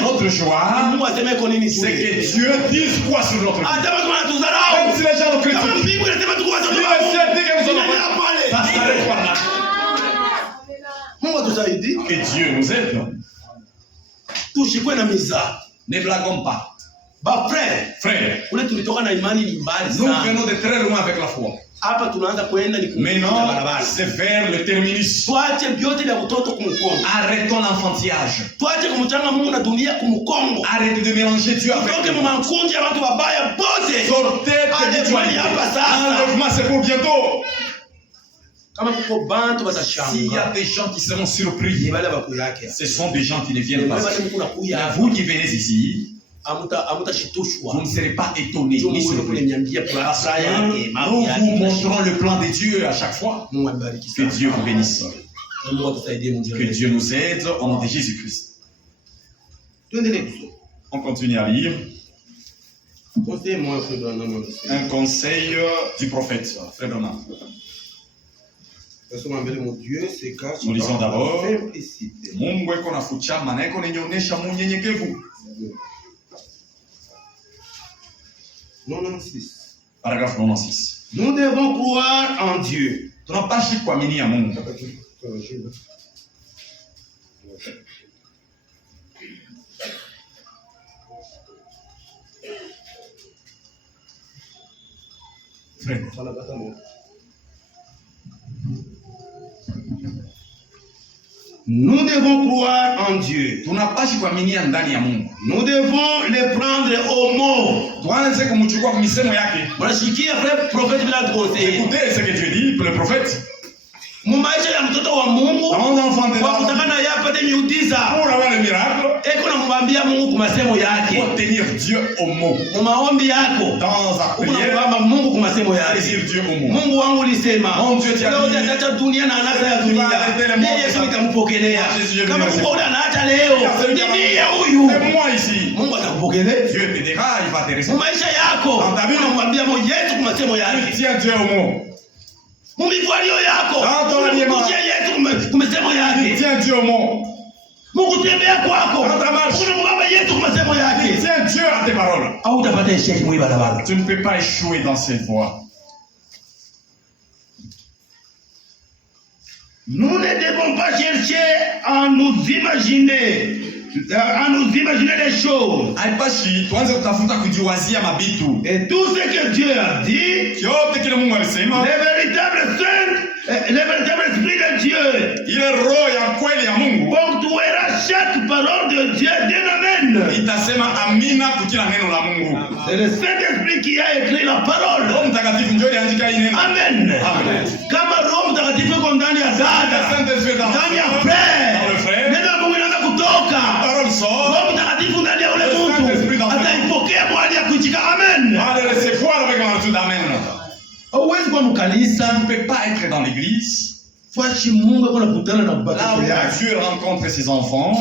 Notre joie, c'est que Dieu dise quoi sur notre vie. Même si les gens nous critiquent, si le ciel dit que nous allons parler, ça s'arrête par là. Que Dieu nous aide. Ne blaguons pas. Frère, nous venons de très loin avec la foi. Maintenant, c'est vers le terminus. Arrêtons l'enfantillage. Arrêtez de mélanger Dieu avec nous. Sortez de l'idéalité. Enlèvement, c'est pour bientôt. S'il y a des gens qui seront surpris, ce sont des gens qui ne viennent pas. Et à vous qui venez ici, vous ne serez pas étonnés ni surpris. Parce que nous vous montrons le plan de Dieu à chaque fois. Que Dieu vous bénisse. Que Dieu nous aide au nom de Jésus-Christ. On continue à lire. Un conseil du prophète, Frère Donald. Nous lisons d'abord. Paragraphe 96. Nous devons croire en Dieu. Nous devons croire en Dieu. Nous devons les prendre au mot. Écoutez ce que Dieu dit pour le prophète. Mumaisha ya mtoto wa Mungu kwa kutakana yapate miujiza. Pour avoir le miracle, eko namwambia Mungu kwa masemo yake. Pour tenir Dieu au mot. Maombi yako. Dans la prière, unamwomba Mungu kwa masemo yake. Tenir Dieu au mot. Mungu wangu ulisema. Mon Dieu t'a dit. Leo utaacha dunia na anasa ya dunia. Ndiye Yesu nitampokelea. Kama kuko anaacha leo. Ndiye huyu. C'est moi ici. Mungu atakupokelea. Dieu te dira, il va te recevoir. Maisha yako. Unamwambia Mungu Yesu kwa masemo yake. Tiens Dieu au mot. Mumivwalio yako. Kumesemo yake. Tiens Dieu au mot. Mungu tembea kwako. Unamwomba Yesu kumesemo yake. Tiens Dieu à tes paroles. Au utapata échec mwi barabara. Tu ne peux pas échouer dans cette voie. Nous ne devons pas chercher à nous imaginer des choses. Et tout ce que Dieu a dit, le véritable esprit de Dieu ponctuera chaque parole de Dieu d'un amen. C'est le Saint-Esprit qui a écrit la parole. Amen. Kama Roho Mtakatifu yuko ndani ya dada, ndani ya frère, neno la Mungu linaanza kutoka. Roho Mtakatifu ndani ya ule mtu ataipokea kwa hali ya kuitika amen. Hauwezi kuwa mkanisa, tu ne peux pas être dans l'église. Là où Dieu rencontre ses enfants,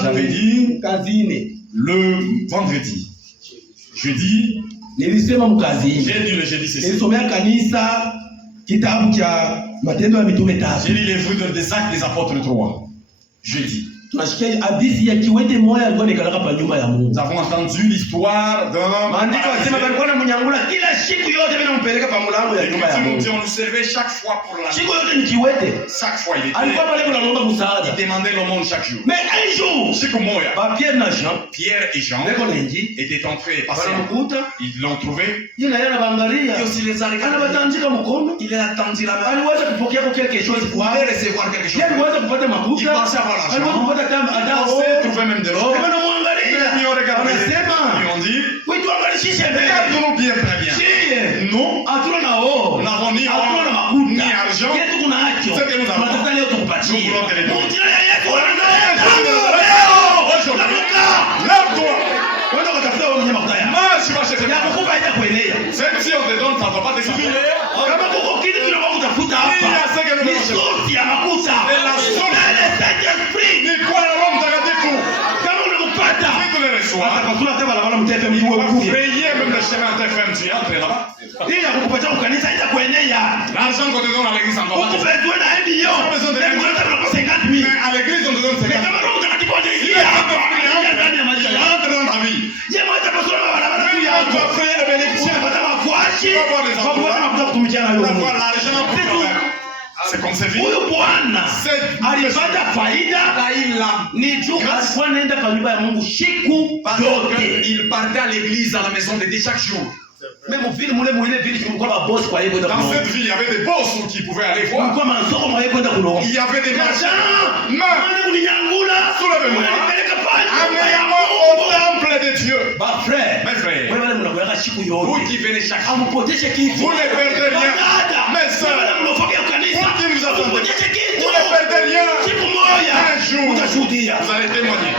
j'avais dit le vendredi, jeudi, j'ai dit le jeudi c'est ça. Kitabu cha Matendo ya Mitume 3. J'ai lu les livres des Actes des Apôtres 3. Jeudi. Tunasikia hadithi ya kiwete moja alikuwa nikalaka pa nyumba ya Mungu. Nous avons entendu l'histoire d'un maandiko yanasema alikuwa anamnyangula kila siku yote bila kumpeleka pa mlango ya nyumba ya Mungu. On nous servait chaque fois pour la siku yote ni kiwete. Chaque fois il était. Alikuwa pale kuna muomba msaada. Il demandait l'aumône chaque jour. Mais un jour, siku moja, Pierre na Jean, Pierre et Jean étaient entrés passer. Ils l'ont trouvé. Il a yana bangalia. Et aussi les arrêts. Anabatandika mkono. Il a attendu la main. Aliweza kupokea quelque chose. Il pouvait recevoir quelque chose. Il aliweza kupata makuta. Il pensait avoir l'argent. Il trouvait même de l'or. Ils ont regardé. Ils ont dit, regardons bien très bien. Nous n'avons ni or, ni argent. Ce que nous avons, nous voulons te le donner. Lève-toi. Marche, va chercher. Même si on te donne, ça ne va pas te suffire. Même le chemin en TFM, tu entres là-bas. L'argent qu'on te donne à l'église, encore pas. Mais à l'église, on te donne 50 000. Rentre dans ta vie. Tu vas prier les bénédictions. Tu vas voir les enfants. Tu vas voir l'argent pour toi. C'est comme c'est fini. Il partait à l'église, à la maison de Dieu chaque jour. Dans cette ville, il y avait des boss qui pouvaient aller voir. Il y avait des marchands. Soulevez-moi. Amenez-moi au temple de Dieu. Mes frères, vous qui venez chaque jour, vous ne perdez rien. Mes sœurs, vous qui nous attendez, vous ne perdez rien. Un jour, vous allez témoigner.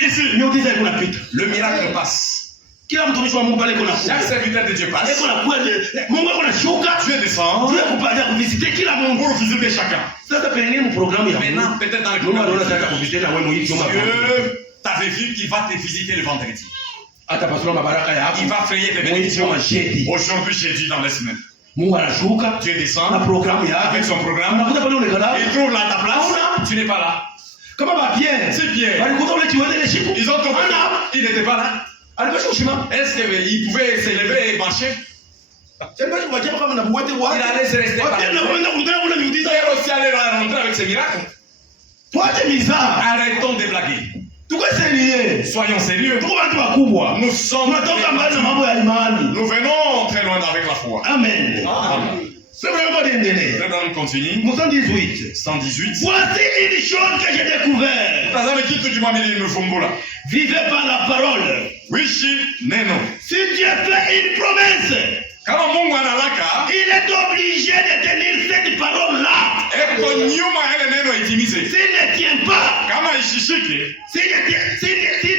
Ici, le miracle passe. Chaque serviteur de Dieu passe. Dieu descend pour visiter chacun. Maintenant, peut-être dans le programme, Dieu t'avait vu qu'il va te visiter le vendredi. Il va frayer tes bénédictions. Aujourd'hui, jeudi dans les semaines. Dieu descend avec son programme. Il trouve là ta place. Tu n'es pas là. C'est Pierre. Ils ont trouvé. Il n'était pas là. Est-ce qu'il pouvait s'élever et marcher? Il allait se rester par là. Il allait aussi aller rentrer avec ses miracles. Arrêtons de blaguer. Soyons sérieux. Nous sommes. Nous venons très loin avec la foi. Amen. Le continue. 118. 118. Voici une chose que j'ai découvert. Vivez par la parole. Si Dieu fait une promesse, il est obligé de tenir cette parole-là. S'il ne tient pas, s'il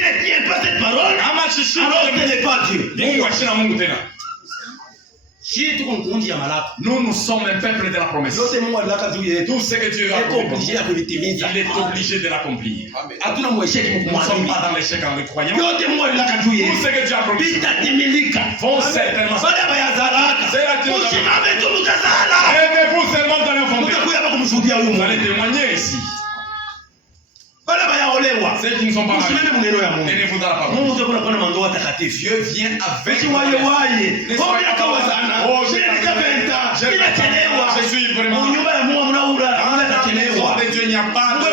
ne tient pas cette parole, alors ce n'est pas Dieu. Nous, nous sommes un peuple de la promesse. Tout ce que Dieu a accompli, il est obligé de l'accomplir. Nous ne sommes pas dans l'échec en le croyant. Tout ce que Dieu a promis vont certainement se aimez-vous seulement dans l'enfant. Vous allez témoigner ici. Ceux qui ne sont pas mariés, tenez-vous dans la parole. Dieu vient avec vous. Je suis vraiment. Dieu, il n'y a pas de.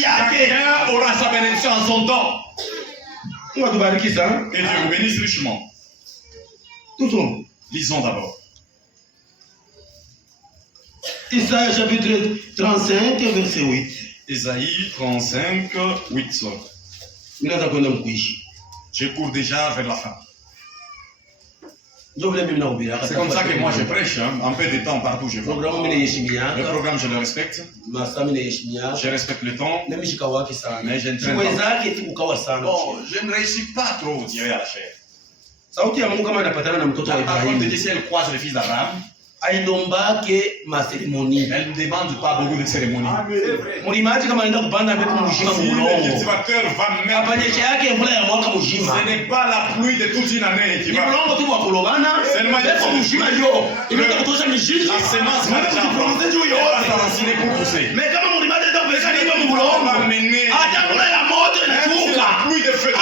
Chacun aura sa bénédiction en son temps. Que Dieu vous bénisse richement. Lisons d'abord. Isaïe chapitre 35, verset 8. Isaïe 35, 8. Je cours déjà vers la fin. C'est comme ça que moi je prêche, hein, un peu de temps partout je vais. Le programme je le respecte. Je respecte le temps. Mais je ne traîne pas. Bon, je ne réussis pas trop au tirer à la chair. La parole de Dieu, si elle croise le fils d'Abraham. Elle ne demande pas beaucoup de cérémonies. Si le cultivateur va mettre, ce n'est pas la pluie de toute une année qui va. Seulement la semence va s'enraciner pour pousser. Mais comme on va mener la pluie de feu,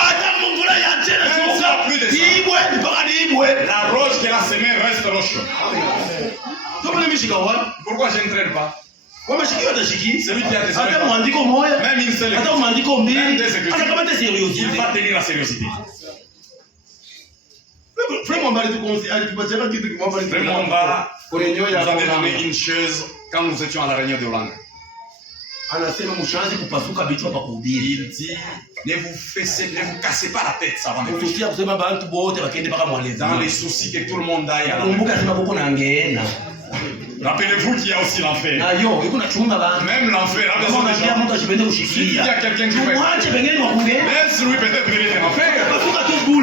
la roche que la semaine reste roche. Pourquoi je ne traîne pas? Celui qui a des même une seule même des écritures, il va tenir la sérieuxité. Vraiment, nous avons donné une chose quand nous étions à la réunion de Hollande. Il dit, ne vous cassez pas la tête avant de faire. Dans les soucis que tout le monde aille à la. Rappelez-vous qu'il y a aussi l'enfer. Même l'enfer a besoin de gens. S'il y a quelqu'un qui fait, même si lui peut-être il est en enfer,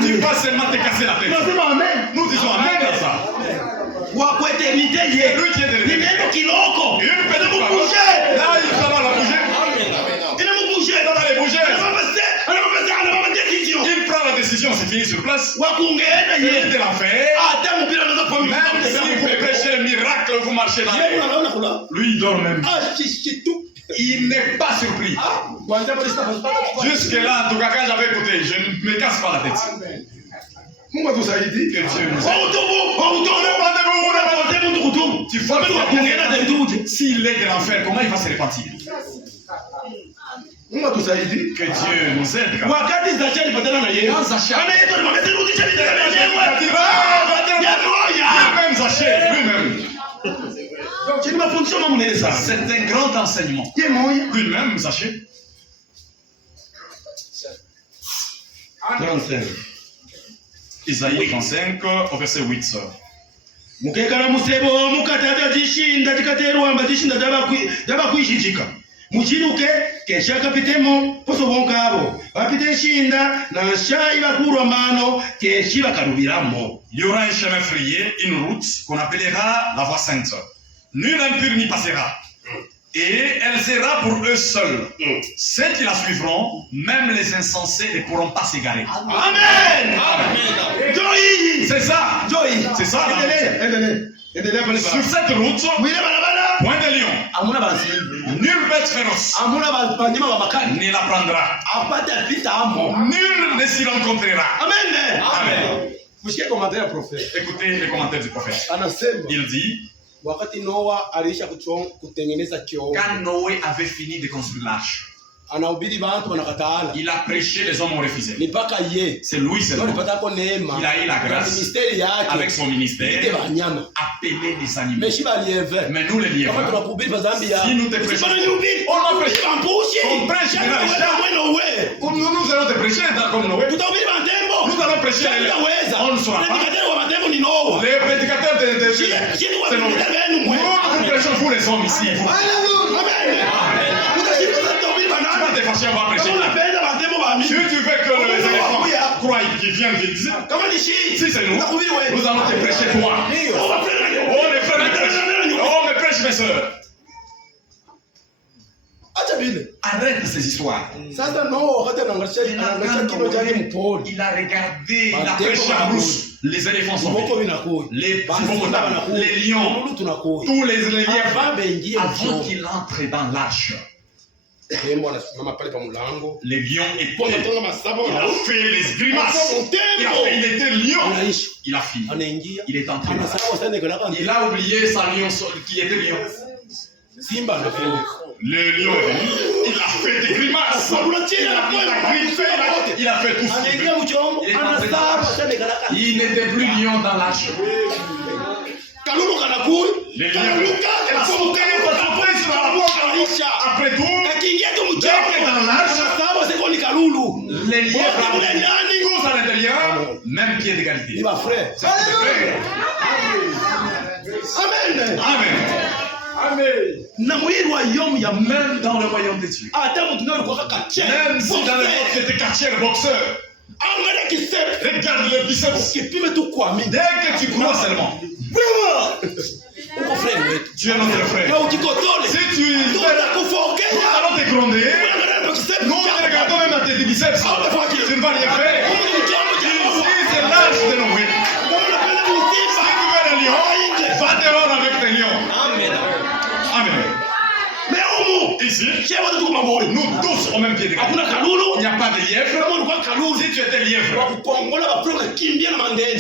tu vas seulement te casser la tête. Nous disons amen à ça. Lui qui est derrière. Là, il va la bouger. Il prend la décision, c'est fini sur place. Il est de l'enfer. Même si vous prêchez le miracle, vous marchez dans le. Lui, il dort même. Il n'est pas surpris. Jusque-là, en tout cas, quand j'avais écouté, je ne me casse pas la tête. Que Dieu nous aide. S'il est de l'enfer, comment il va se repentir? Que Dieu nous aide. Lui-même. C'est un grand enseignement. Lui-même, Zachée. 35. Isaïe 35, au verset 8. Mukekala musebo mukatata jishinda tikaterwamba jishinda dabakwishijika muchiruke kesha kapitemo poso bonkabo bapite shinda na shayi bakurwa mano keshi bakarubiramo. Il y aura un chemin frayé, une route qu'on appellera la voie sainte. Nul impur n'y passera. Et elle sera pour eux seuls. Ceux qui la suivront, même les insensés ne pourront pas s'égarer. Amen. C'est ça. C'est ça. Sur cette route, point de lion, nulle bête féroce ne la prendra. Nul ne s'y rencontrera. Amen. Écoutez les commentaires du prophète. Il dit, wakati Noa alisha kutengeneza kioo, quand Noé avait fini de construire l'arche, anahubiri bantu wanakataana, il a prêché, les hommes ont refusé. Nipaka ye, c'est lui seulement. Il a eu la grâce avec son ministère appeler les animaux. Mais nous les lièvres, si nous te prêchons, on prêche. Nous allons te prêcher comme Noé. Nous allons prêcher. On ne sera pas. Les prédicateurs de Noé. Nous prêchons pour les hommes ici. Tu vas te fâcher, on va prêcher. Si tu veux que les éléphants croient qu'ils viennent vite, si c'est nous, nous allons te prêcher toi. Oh mes frères, oh mes prêches, mes soeurs. Arrête ces histoires. Il a regardé, il a prêché à Bruce. Les éléphants sont venus, les hippopotames, les lions, tous les lièvres, avant qu'il entre dans l'arche. Les lions étaient. Il a fait les grimaces. Il était lion. Il a fini. Il est entré. Il a oublié sa lion qui était lion. Le lion est venu. Il a fait des grimaces. Il a fait tout ce qu'il veut. Il est entré dans l'arche. Il n'était plus lion dans l'arche. Les lions. Après tout, dans l'arche, les lièvres, tous à l'intérieur, même pied d'égalité. C'est vrai. Amen. Même dans le royaume de Dieu. Même si dans le monde c'était catcheur, boxeur. Regarde le biceps. Dès que tu crois seulement. Tu es notre frère. Si tu nous allons te gronder. Nous regardons même à tes biceps. Tu ne vas rien faire. Ici, c'est l'âge de Noé. Si tu veux le lion, va dehors avec tes lions. Amen. Amen. Ici, nous tous au même pied de garde. Il n'y a pas de lièvre. Si tu étais lièvre,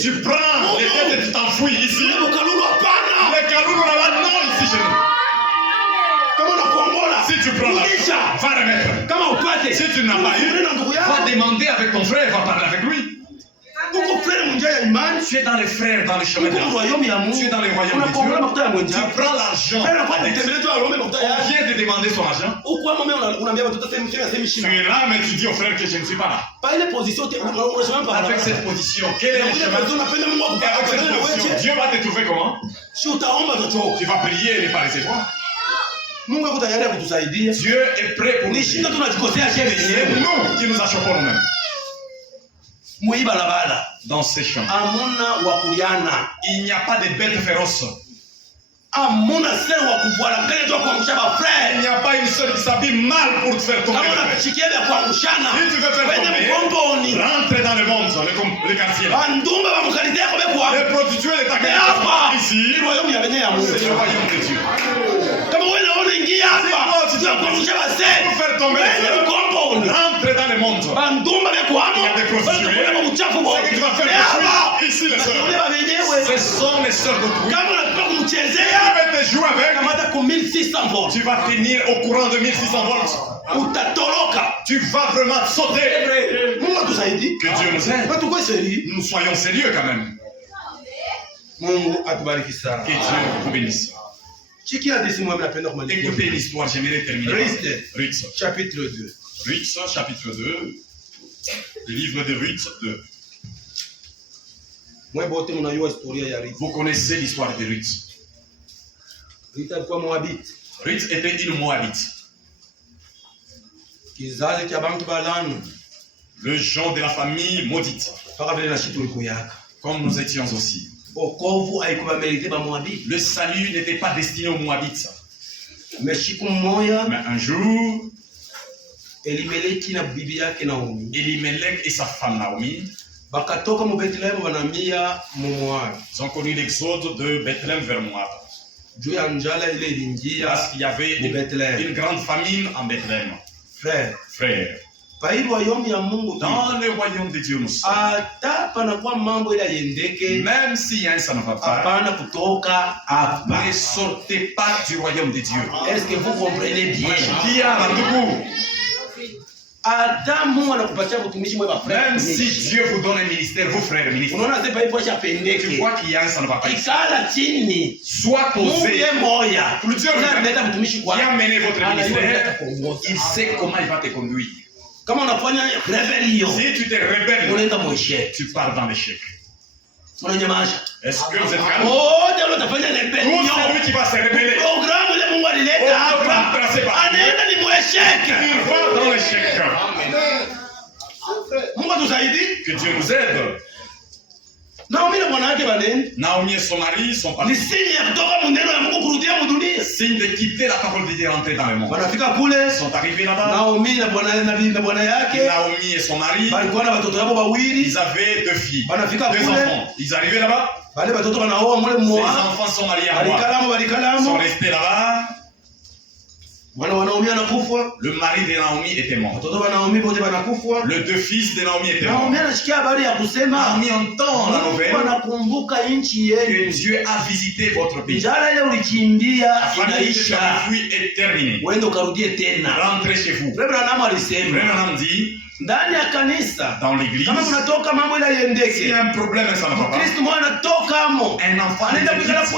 tu prends les têtes et tu t'enfouis ici. Les kaloulou là-bas, non, ici chez nous. Si tu prends l'argent, va remettre. Si tu n'as pas eu, va demander avec ton frère, va parler avec lui. Tu es dans les frères, dans les chemins de la foi. Tu es dans les royaumes de Dieu. Tu prends l'argent. On vient de demander son argent. Tu es là, mais tu dis au frère que je ne suis pas là. Avec cette position, quel est le chemin? Avec cette position, Dieu va te trouver comment? Tu vas prier et ne pas laisser voir. Dieu est prêt pour nous. C'est nous qui nous achoppons nous-mêmes. Dans ces champs, il n'y a pas de bêtes féroces. Il n'y a pas une seule qui s'habille mal pour te faire tomber. Si tu veux faire tomber, rentre dans le monde, le quartier. Les prostituées, les taquets ici, c'est le royaume de Dieu. Si tu veux faire tomber, rentre dans le monde. Il y a des prostituées. Ce que tu vas faire ici, les sœurs. Ce sont les sœurs d'autrui. Tu vas te jouer avec. Tu vas tenir au courant de 1600 volts. Tu vas vraiment sauter. Que Dieu nous aide. Nous soyons sérieux quand même. Que Dieu vous bénisse. Écoutez l'histoire, j'aimerais terminer. Ruth, chapitre 2. Ruth, chapitre 2. Le livre de Ruth 2. Vous connaissez l'histoire de Ruth. Ruth était une Moabite. Le genre de la famille maudite. Comme nous étions aussi. Le salut n'était pas destiné aux Moabites. Mais un jour, Elimelech et sa femme Naomi, ils ont connu l'exode de Bethléem vers Moab. Parce qu'il y avait une grande famine en Bethléem. Frère. Dans le royaume de Dieu, nous sommes. Même si ça ne va pas, ne sortez pas du royaume de Dieu. Est-ce que vous comprenez bien? Même si Dieu vous donne un ministère, vous frères ministres, tu vois qu'il y a un ça ne va pas. Soit posé. Plusieurs qui a mené votre ministère, il sait comment il va te conduire. Si tu te rebelles, tu pars dans l'échec. Est-ce que vous êtes calme? Tout celui qui va se rebeller, il va dans l'échec. Que Dieu nous aide. Naomi et son mari sont partis. Signe de quitter la parole de Dieu et rentrer dans le monde. Ils sont arrivés là-bas. Naomi et son mari, ils avaient 2 filles, 2 enfants. Ils arrivaient là-bas. Ces enfants sont mariés à moi. Ils sont restés là-bas. Le mari de Naomi était mort. Les 2 fils de Naomi étaient morts. Naomi entend la nouvelle que Dieu a visité votre pays. La famille que tu as fui est terminée. Rentrez chez vous. Branham dit, dans l'église, s'il y a un problème, ça ne va pas. Un enfant, il va rester à sa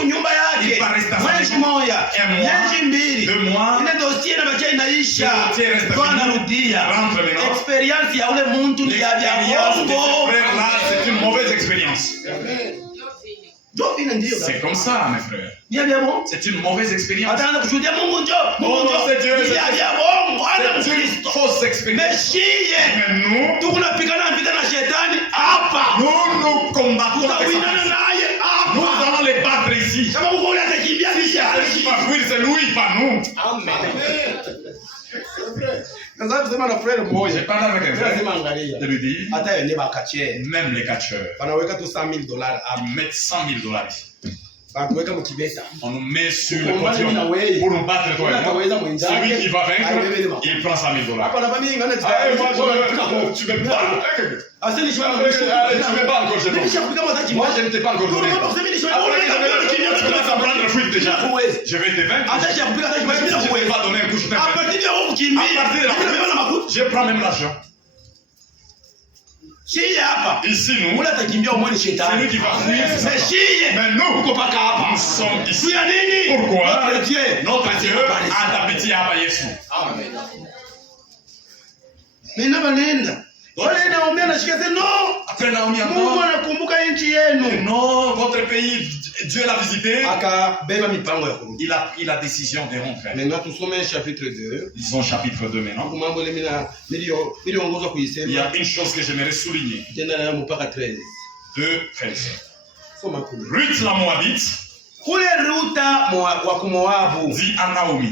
maison. 1 mois, 2 mois, le dossier reste fini. Rentre maintenant. L'expérience de ce frère-là, c'est une mauvaise expérience. C'est comme ça, mes frères. C'est une mauvaise expérience. C'est une fausse expérience. Mais nous combattons avec ça. Nous allons les battre ici. Si va fuir, c'est lui, pas nous. Amen. J'ai parlé avec un frère de lui dire, même les catcheurs, ils mettent $100,000 ici. On nous met sur le podium pour nous battre toi et moi. Celui qui va vaincre, il prend $100,000. Tu me parles. Tu me parles encore, moi je ne t'ai pas encore donné. Tu commences à prendre le fruit déjà. Je vais te vaincre. Si je ne t'ai pas donné un coup, je t'ai vaincre. À partir de là, je prends même l'argent. Ici, nous, c'est lui qui va fuir. Mais nous sommes ici. Pourquoi? Notre Dieu a tapiti à Yesu. Amen. Après Naomi a non, votre pays, Dieu l'a visité. Il a décision de rentrer. Maintenant, nous sommes au chapitre 2. Lisons chapitre 2 maintenant. Il y a une chose que j'aimerais souligner. 2:13. Ruth la Moabite dit à Naomi,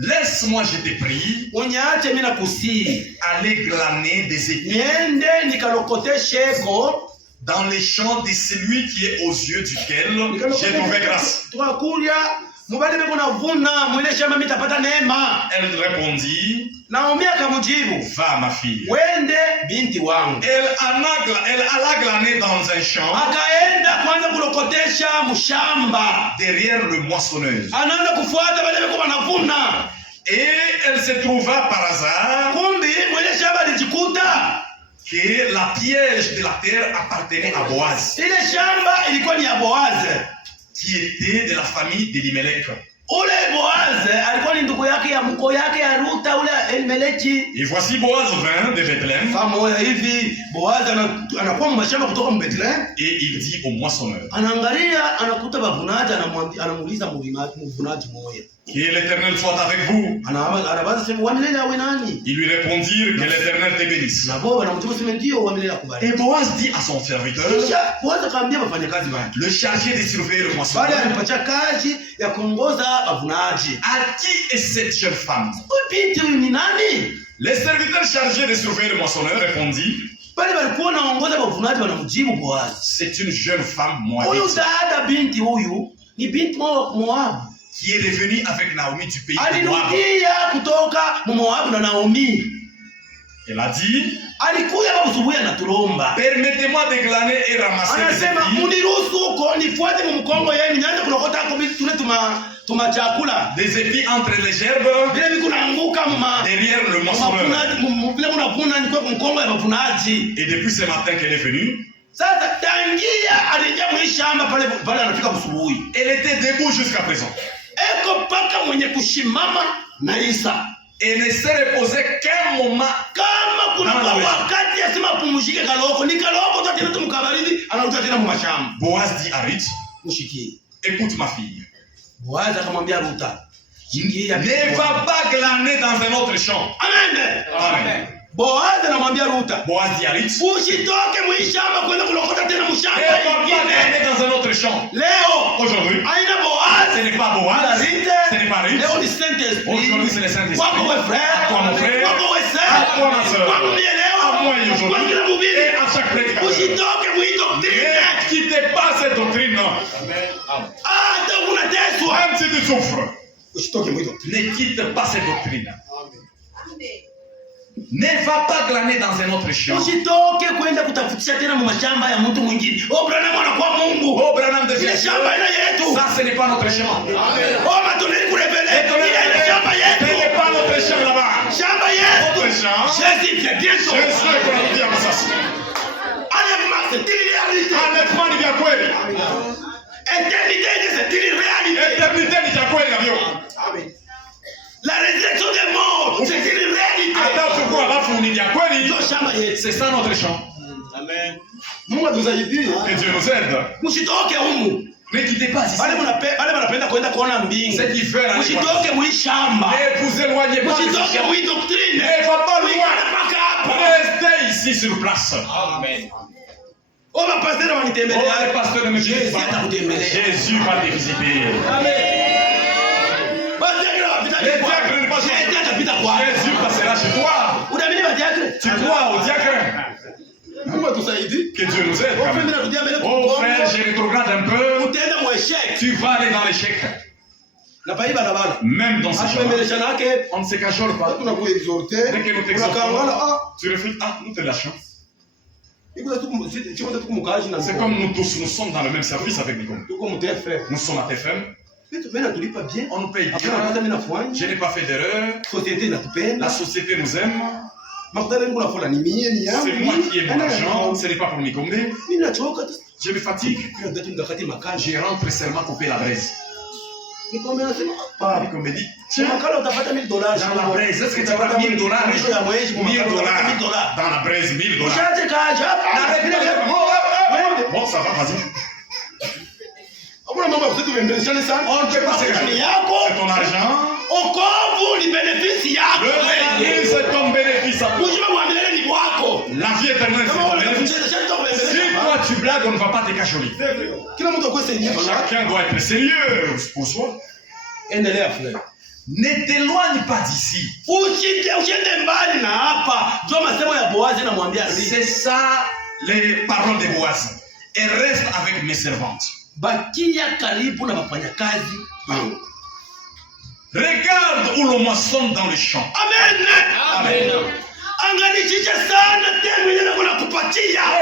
laisse-moi, je te prie, aller glaner des épis dans les champs de celui qui est aux yeux duquel j'ai trouvé grâce. Elle répondit, va ma fille. Elle alla glaner dans un champ derrière le moissonneuse. Et elle se trouva par hasard que la piège de la terre appartenait à Boaz, qui était de la famille d'Elimelech. Et voici Boaz vint de Bethléem. Et il dit au moissonneur, que l'Éternel soit avec vous. Ils lui répondirent, que l'Éternel te bénisse. Et Boaz dit à son serviteur, le chargé de surveiller le moissonneur, à qui est cette jeune femme? Le serviteur chargé de surveiller le moissonneur répondit, c'est une jeune femme moabite qui est revenue avec Naomi du pays de Moab. Elle a dit, permettez-moi de glaner et ramasser des épis entre les gerbes derrière le moissonneur. Et depuis ce matin qu'elle est venue, elle était debout jusqu'à présent. Et ne s'est reposée qu'un moment. Boaz dit à Ruth, écoute ma fille, ne va pas glaner dans un autre champ. Amen. Amen. Boaz dit à Ruth, ne va pas glaner dans un autre champ. Aujourd'hui, ce n'est pas Boaz, ce n'est pas Ruth. Aujourd'hui, c'est le Saint-Esprit. À toi, mon frère, à toi, ma soeur, à moi et aujourd'hui, et à chaque prédicateur. Ne quittez pas cette doctrine. Même si tu souffres, ne quitte pas cette doctrine. Ne va pas glaner dans un autre champ. Oh, Branham devient. Ça, ce n'est pas notre champ. Ce n'est pas notre champ là-bas. Notre champ, Jésus est qu'on a dit à Masasi. Enlèvement ni vya kweli. Éternité ni vya kweli navyo. La résurrection des morts, c'est une réalité. C'est ça notre champ. Amen. Que Dieu nous aide. Ne quittez pas ici. C'est qui fait la ne vous éloignez pas. Ne va pas loin. Restez ici sur place. Amen. Oh, ma pasteur va nous les pasteurs ne me Jésus pas. va te Jésus va te visiter. Jésus passera chez toi. Tu crois au diacre? Que Dieu nous aide. Quand même. Oh frère, je rétrograde un peu. Tu vas aller dans l'échec. Même dans ces gens-là, on ne se cachole pas. Dès que nous t'exhortons, tu refus. Ah, nous te lâchons. C'est comme nous tous, nous sommes dans le même service avec Nicolas. Nous sommes à TFM. On nous paye bien. Je n'ai pas fait d'erreur. La société nous aime. C'est moi qui ai mon argent. Ce n'est pas pour Nicolas. Je me fatigue. Je rentre seulement couper la braise. Nicolas dit, tiens, dans la braise, est-ce que tu as $1000? $1000 dans la braise, $1000. Bon, ça va, vas-y. On ne peut pas se gagner. C'est ton argent. Le c'est ton bénéfice. La vie éternelle, c'est ton bénéfice. Si toi tu blagues, on ne va pas te cacholer. Chacun doit être sérieux pour soi. Ne t'éloigne pas d'ici. C'est ça les paroles de Boaz. Et reste avec mes servantes. Regarde où l'on moissonne dans le champ. Amen. Amen.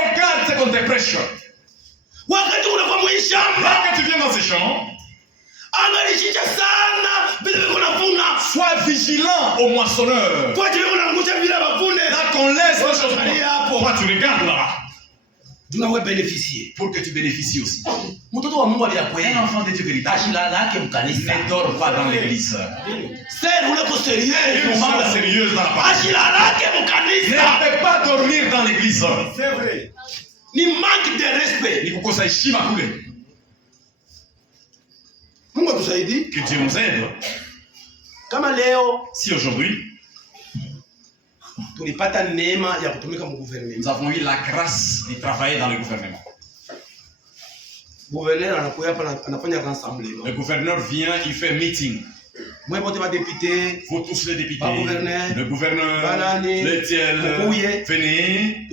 Regarde ce qu'on te prêche. Quand tu viens dans ces champs, sois vigilant au moissonneur. Là qu'on laisse les choses, toi tu regardes là-bas. Pour que tu bénéficies aussi. Un enfant de Dieu véritable ne dort pas dans l'église. Une soeur sérieuse dans la parole. Ne peut pas dormir dans l'église. C'est vrai. Il manque de respect. Que Dieu nous aide. Si aujourd'hui nous avons eu la grâce de travailler dans le gouvernement. Le gouverneur vient, il fait meeting. Vous tous les députés, le gouverneur, l'Étienne, venez.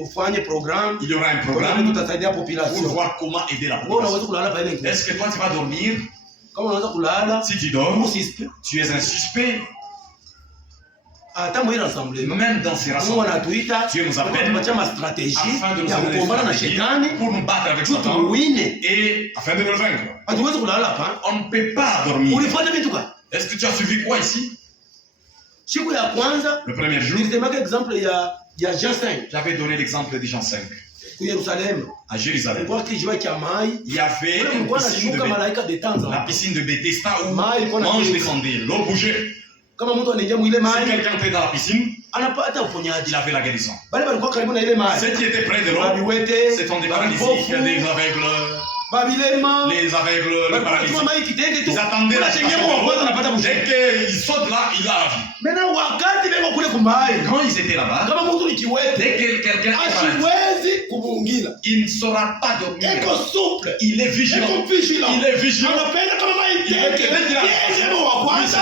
Il y aura un programme pour voir comment aider la population. Est-ce que toi tu vas dormir? Si tu dors, tu es un suspect. Même dans ces rassemblements, Dieu nous appelle afin de nous amener pour nous battre avec Satan et afin de le vaincre. On ne peut pas dormir. Est-ce que tu as suivi quoi ici? Le premier jour, j'avais donné l'exemple de Jean 5. À Jérusalem, il y avait une piscine de Bethesda, la piscine de Bethesda où mange descendait, l'eau bougeait. Si quelqu'un était dans la piscine, il avait la guérison. Ceux qui étaient près de l'eau, c'était des paralytiques, des aveugles, les aveugles, les paralytiques. Ils attendaient la guérison. Dès qu'ils sautent là, il a la vie. Quand ils étaient là-bas, dès que quelqu'un est paralysé, il ne saura pas dormir. Il est vigilant. Il est vigilant. Il veut que dès qu'il a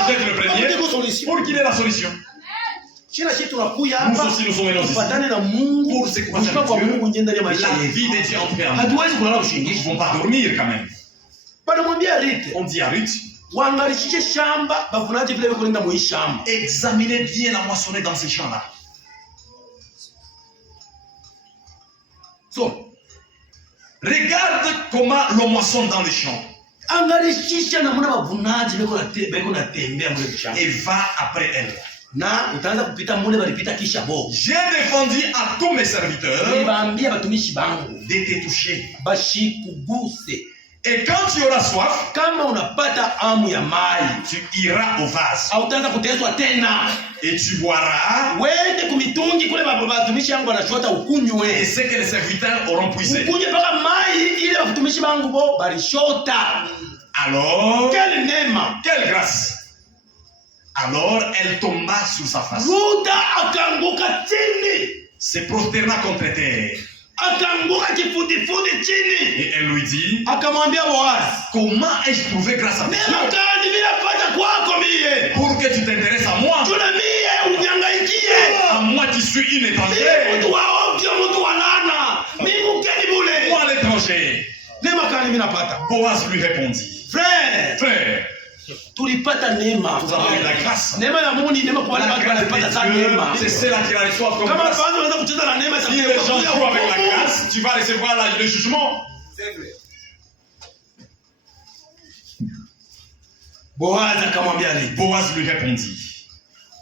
le premier, pour qu'il ait la solution. Nous aussi nous sommes venus pour se croiser avec Dieu. La vie de Dieu en fait. Nous ne pouvons pas dormir quand même. On dit à Ruth, examinez bien la moissonnée dans ces champs-là. Regarde comment l'on moissonne dans les champs. Et va après elle. J'ai défendu à tous mes serviteurs de te toucher. Et quand tu auras soif, tu iras au vase. Et tu boiras. Et c'est que les serviteurs auront puisé. Alors, quelle grâce! Alors elle tomba sur sa face. Se prosterna contre terre. Akaanguka kifudifudi chini. Et elle lui dit, akamwambia Boaz, comment ai-je trouvé grâce à toi? Neema gani ninapata kwako mie? Pour que tu t'intéresses à moi. Tuna mie uniangaikie. À moi qui suis une étrangère. Mtu wa ovyo, mtu wa laana. Mimi mgeni bule. Moi l'étranger. Neema gani ninapata? Boaz lui répondit, frère, tulipata neema. vous avez eu la grâce. Neema ya Mungu ni neema kwa wale watu wanapata sana neema. C'est celle qui la reçoit comme Kama grâce. kwanza unaweza kucheza na neema, Si les gens jouent avec la grâce, tu vas recevoir le jugement. C'est vrai. Boaz akamwambia Ruth. Boaz lui répondit,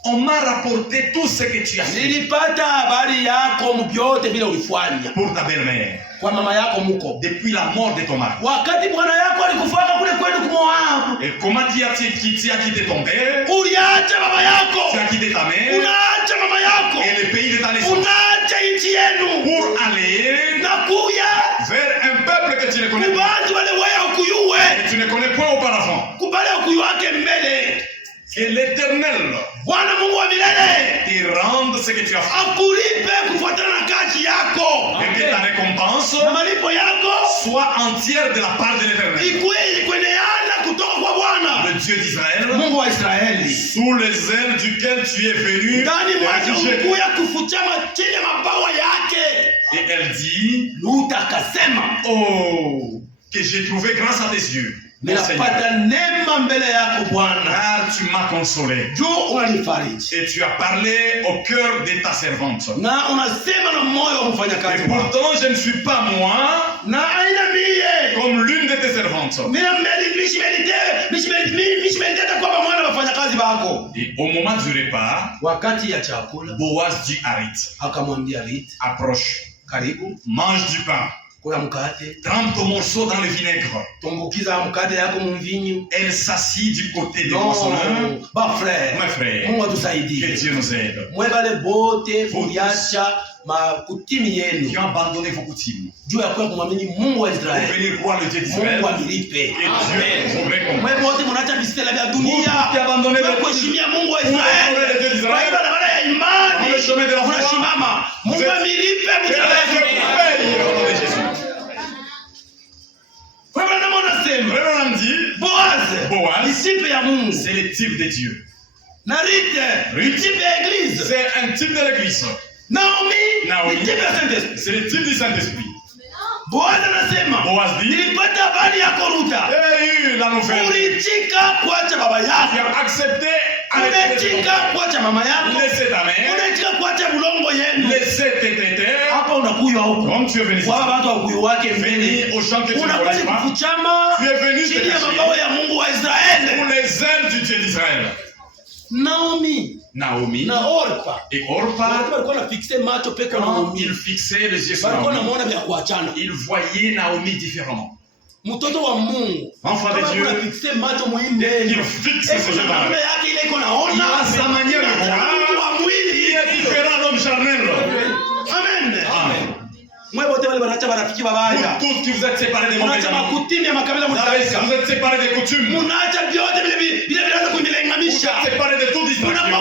on m'a rapporté tout ce que tu as fait Nilipata habari yako mbyote vile ulifanya pour ta belle-mère kwa mama yako muko. depuis la mort de ton mari. Wakati bwana yako alikufaka kule kwenu kumoabu. Et comment tu as quitté ton père, Uliacha baba yako. tu as quitté ta mère Unaacha mama yako. et le pays de ta naissance Unaacha nchi yenu. pour aller Na kuya vers un peuple que tu ne connais pas kubantu wale wewe ukuyuwe. et tu ne connais point auparavant. Kubale ukuyuwake mbele. Que l'Éternel Bwana Mungu wa milele te rende ce que tu as fait akulipe kufuatana na kazi yako. et que ta récompense Na malipo yako soit entière de la part de l'Éternel, ikuwe kweneana kutoka kwa Bwana le Dieu d'Israël, Mungu wa Israeli. sous les ailes duquel tu es venu Ndani te mwake réfugier. ukuya kufuchama chini ya mabawa yake. Et elle dit, Ruth akasema, oh, que j'ai trouvé grâce à tes yeux, mon Seigneur, ninapata neema mbele yako Bwana. car tu m'as consolé Juu unanifariji. et tu as parlé au cœur de ta servante. Na unasema na moyo wa mfanyakazi Et wako. pourtant, je ne suis pas moi Na aina mie. comme l'une de tes servantes. Mishmelite kwa pamoja na wafanyakazi wako. Et au moment du repas, Wakati ya chakula Boaz dit à Ruth, akamwambia Ruth, approche, karibu, mange du pain, kula mkate, trempe ton morceau dans le vinaigre. tumbukiza mkate yako mvinyo. Elle s'assit du côté des moissonneurs. Ba frère, Mes frères, Mungu que atusaidie. Dieu nous aide. Mwebale bote kuliacha makutimi yenu. Qui ont abandonné vos coutumes Juu ya kuwa kumwamini Mungu wa pour Israeli. venir croire le Dieu d'Israël. Mungu amilipe. Et Dieu vous récompense. Mwe wote mnaacha visitela vya dunia. Qui a abandonné Mwe le kuheshimia Mungu wa Mungu wa Israeli. Israeli. Kwa hiyo barabara ya imani. Dans le chemin de la foi. Mnasimama. Mungu amilipe Que Dieu paye au nom de Jésus. Kwa hiyo ndio mnasema. Reverend dit, Boaz, ni type ya Mungu. c'est le type de Dieu. Na Ruth, ni type ya Église. C'est un type de l'église. Naomi, Naomi, ni type ya Saint-Esprit. c'est le type du Saint-Esprit. Boaz anasema, Boaz dit, nilipata habari yako Ruta. hey, la nouvelle. Ulitika kuacha baba Tu yako. as accepté Ulitika kuacha mama yako. laisser ta mère, Ulitika kuacha bulongo yenu. laisser tes terres, Hapa unakuya huko. comme tu es venu. Kwa watu wa kuyu wake mbele. Venu aux gens que tu ne Unakwenda connais pas. kufuchama Tu es venu te chini ya cacher mabao ya Mungu wa pour Israeli. les ailes du Dieu d'Israël. Naomi Naomi na Orpa. et Orpa, Watu walikuwa wanafikse macho peke na quand Naomi. ils fixaient les yeux sur Walikuwa Naomi, wanamuona vya kuachana. ils voyaient Naomi différemment. Mtoto wa Mungu. Enfant de Kama Dieu, unafikse macho muhimu. il fixe ses yeux dans Namna elle. yake ile iko Il naona. a sa manière de Mtu wa voir. mwili. Il est différent de l'homme charnel. Amen. Amen. Mwe wote wale wanaacha marafiki babaya. Vous tous qui vous êtes séparés des mauvais Unaacha amis, makutimi ya makabila vous mtaweka. êtes séparés des coutumes, Munaacha vyote vile vinaanza vous kuvilengamisha. êtes séparés de toute distraction.